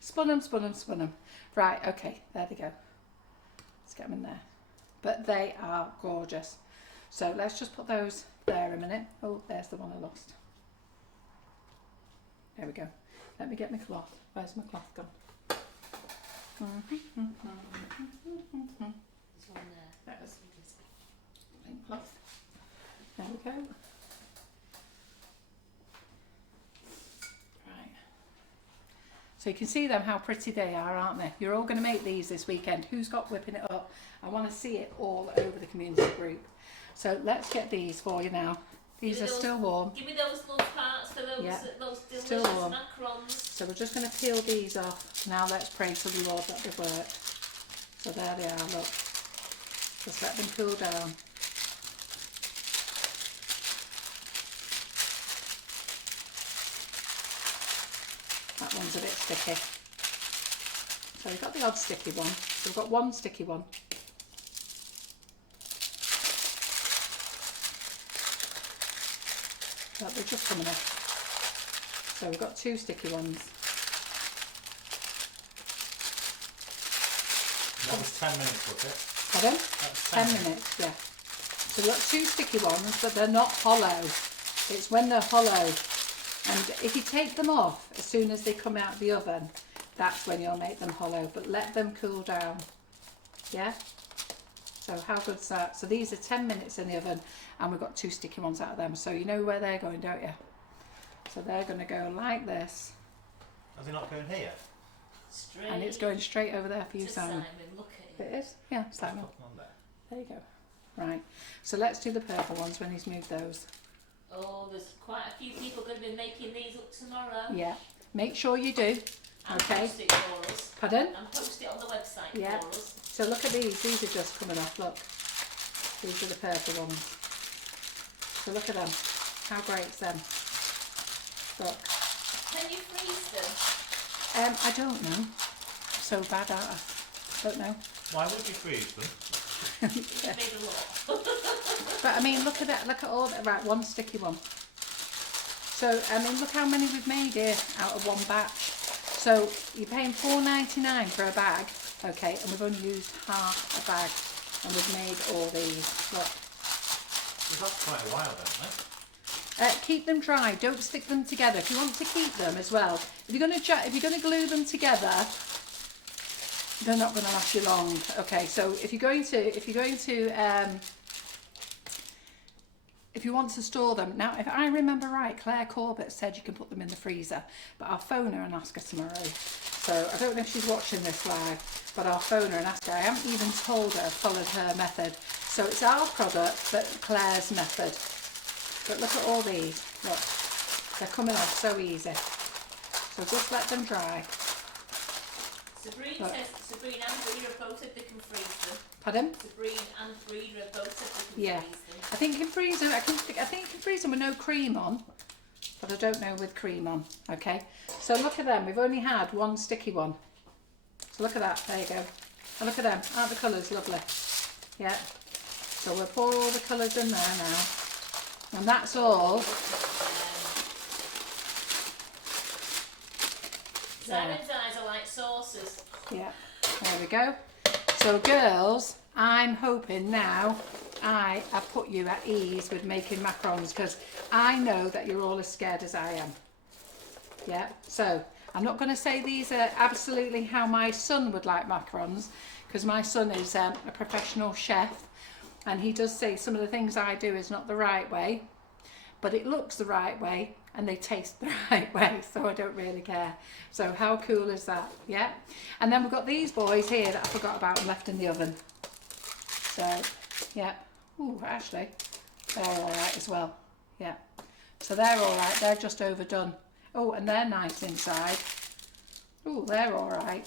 Spun them. Right, okay, there they go. Let's get them in there. But they are gorgeous. So let's just put those there a minute. Oh, there's the one I lost. There we go. Let me get my cloth. Where's my cloth gone? There's one there. That was pink cloth. There we go. Right. So you can see them how pretty they are, aren't they? You're all going to make these this weekend. Who's got whipping it up? I want to see it all over the community group. So let's get these for you now. These are still warm. Give me those love parts for those, Yeah, those delicious still warm. macarons. So we're just going to peel these off. Now let's pray to the Lord that they work. So there they are, look. Just let them cool down. That one's a bit sticky. So we've got the odd sticky one. So we've got one sticky one. But they're just coming off. So we've got two sticky ones. That was 10 minutes, was it? Pardon? That's 10 minutes, yeah. So we've got two sticky ones, but they're not hollow. It's when they're hollow. And if you take them off as soon as they come out of the oven, that's when you'll make them hollow. But let them cool down. Yeah? So how good's that? So these are 10 minutes in the oven, and we've got two sticky ones out of them. So you know where they're going, don't you? So they're going to go like this. Are they not going here? Straight And it's going straight over there for you, to Simon. Look at It is? Yeah, Just Simon. put them on there. There you go. Right. So let's do the purple ones when he's moved those. Oh, there's quite a few people going to be making these up tomorrow. Yeah. Make sure you do. And Okay. post it for us. Pardon? And post it on the website Yeah. for us. So look at these. These are just coming off. Look. These are the purple ones. So look at them. How great's them? Look. Can you freeze them? I don't know. So bad at I don't know. Why would you freeze them? You've made a lot. But I mean, look at that. Look at all that. Right, one sticky one. So I mean, look how many we've made here out of one batch. So you're paying $4.99 for a bag, okay? And we've only used half a bag, and we've made all these. Look. They've got quite a while, don't they? Keep them dry. Don't stick them together. If you want to keep them as well, if you're going to glue them together, they're not going to last you long. Okay, so if you want to store them now, if I remember right, Claire Corbett said you can put them in the freezer, but I'll phone her and ask her tomorrow. So I don't know if she's watching this live, but I'll phone her and ask her. I haven't even told her I've followed her method. So it's our product, but Claire's method. But look at all these. Look, they're coming off so easy. So just let them dry. Sabrina Look. says Sabrina and Breeder have both said they can freeze them. Pardon? Sabrina and Breeder have both said they can Yeah. freeze them. I think you can freeze them. I think you can freeze them with no cream on, but I don't know with cream on. Okay. So look at them. We've only had one sticky one. So look at that. There you go. And look at them. Aren't the colours lovely? Yeah. So we'll pour all the colours in there now, and that's all. Simon's eyes are like saucers. Yeah. There we go. So girls, I'm hoping now I have put you at ease with making macarons, because I know that you're all as scared as I am. Yeah, so I'm not going to say these are absolutely how my son would like macarons, because my son is a professional chef, and he does say some of the things I do is not the right way, but it looks the right way, and they taste the right way, so I don't really care. So how cool is that? Yeah. And then we've got these boys here that I forgot about and left in the oven. So, yeah. Ooh, actually, they're all right as well. Yeah. So they're all right. They're just overdone. Oh, and they're nice inside. Oh, they're all right.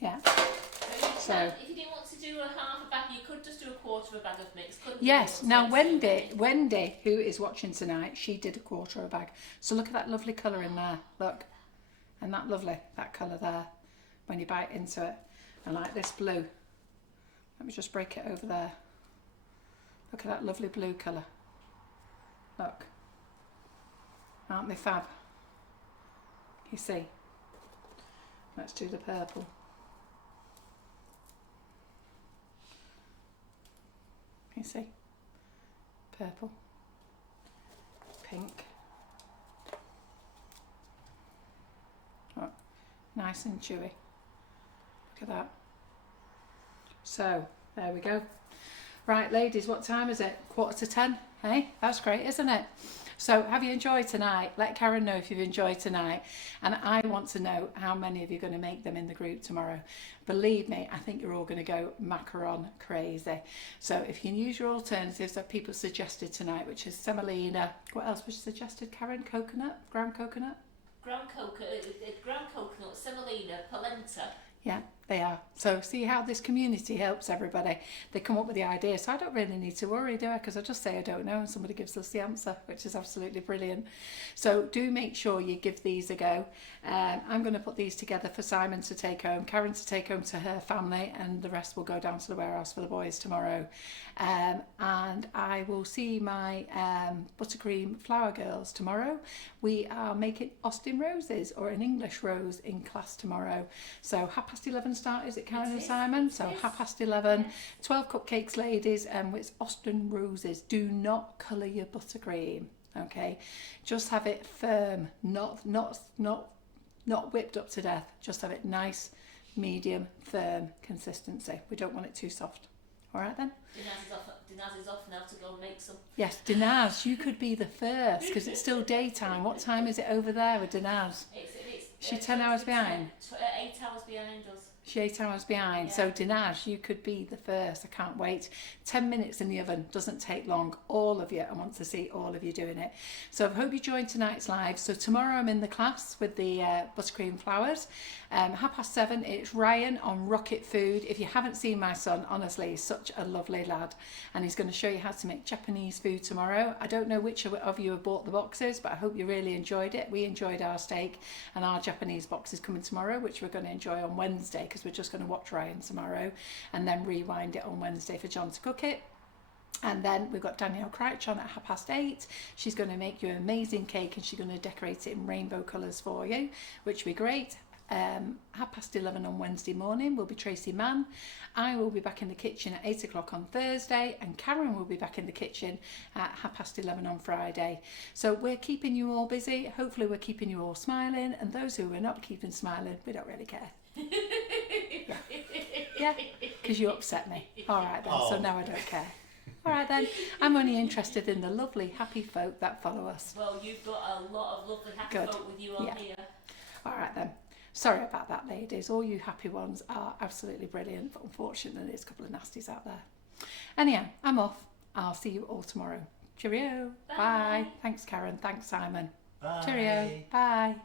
Yeah. So if you didn't want to do a half a bag, you could just do a quarter of a bag of mix, couldn't you? yes. Now Wendy, who is watching tonight, she did a quarter of a bag. So look at that lovely colour in there. Look, and that colour there. When you bite into it, and like this blue. Let me just break it over there. Look at that lovely blue colour. Look, aren't they fab? You see? Let's do the purple. You see? Purple, pink. Oh, nice and chewy. Look at that. So, there we go. Right, ladies, what time is it? 9:45, hey? That's great, isn't it? So, have you enjoyed tonight? Let Karen know if you've enjoyed tonight. And I want to know how many of you are going to make them in the group tomorrow. Believe me, I think you're all going to go macaron crazy. So, if you can use your alternatives that people suggested tonight, which is semolina. What else was suggested, Karen? Coconut? Ground coconut? Ground coconut, semolina, polenta. Yeah, they are. So see how this community helps everybody. They come up with the idea. So I don't really need to worry, do I? Because I just say I don't know and somebody gives us the answer, which is absolutely brilliant. So do make sure you give these a go. I'm going to put these together for Simon to take home, Karen to take home to her family, and the rest will go down to the warehouse for the boys tomorrow. And I will see my Buttercream flower girls tomorrow. We are making Austin roses, or an English rose, in class tomorrow. So 11:30 start, is it, Karen and Simon? So 11:30, 12 cupcakes, ladies, with Austin roses. Do not colour your buttercream, okay? Just have it firm, not whipped up to death. Just have it nice, medium, firm consistency. We don't want it too soft. All right then. Dinaz is off now to go and make some. Yes, Dinaz, you could be the first because it's still daytime. What time is it over there with Dinaz? She's 10 hours behind. 8 hours behind us. She's 8 hours behind. Yeah. So Dinaj, you could be the first. I can't wait. 10 minutes in the oven, doesn't take long. All of you, I want to see all of you doing it. So I hope you joined tonight's live. So tomorrow I'm in the class with the Buttercream flowers. 7:30, it's Ryan on Rocket Food. If you haven't seen my son, honestly, he's such a lovely lad. And he's going to show you how to make Japanese food tomorrow. I don't know which of you have bought the boxes, but I hope you really enjoyed it. We enjoyed our steak, and our Japanese box is coming tomorrow, which we're going to enjoy on Wednesday, because we're just going to watch Ryan tomorrow and then rewind it on Wednesday for John to cook it. And then we've got Danielle Crouch on at 8:30. She's going to make you an amazing cake, and she's going to decorate it in rainbow colours for you, which will be great. 11:30 on Wednesday morning will be Tracy Mann. I will be back in the kitchen at 8 o'clock on Thursday, and Karen will be back in the kitchen at 11:30 on Friday. So we're keeping you all busy. Hopefully we're keeping you all smiling, and those who we're not keeping smiling, we don't really care. Yeah, because you upset me. All right then, so now I don't care. All right then, I'm only interested in the lovely happy folk that follow us. Well, you've got a lot of lovely happy folk with you on here. All right then. Sorry about that, ladies. All you happy ones are absolutely brilliant, but unfortunately there's a couple of nasties out there. Anyhow, I'm off. I'll see you all tomorrow. Cheerio. Bye. Bye. Thanks, Karen. Thanks, Simon. Bye. Cheerio. Bye.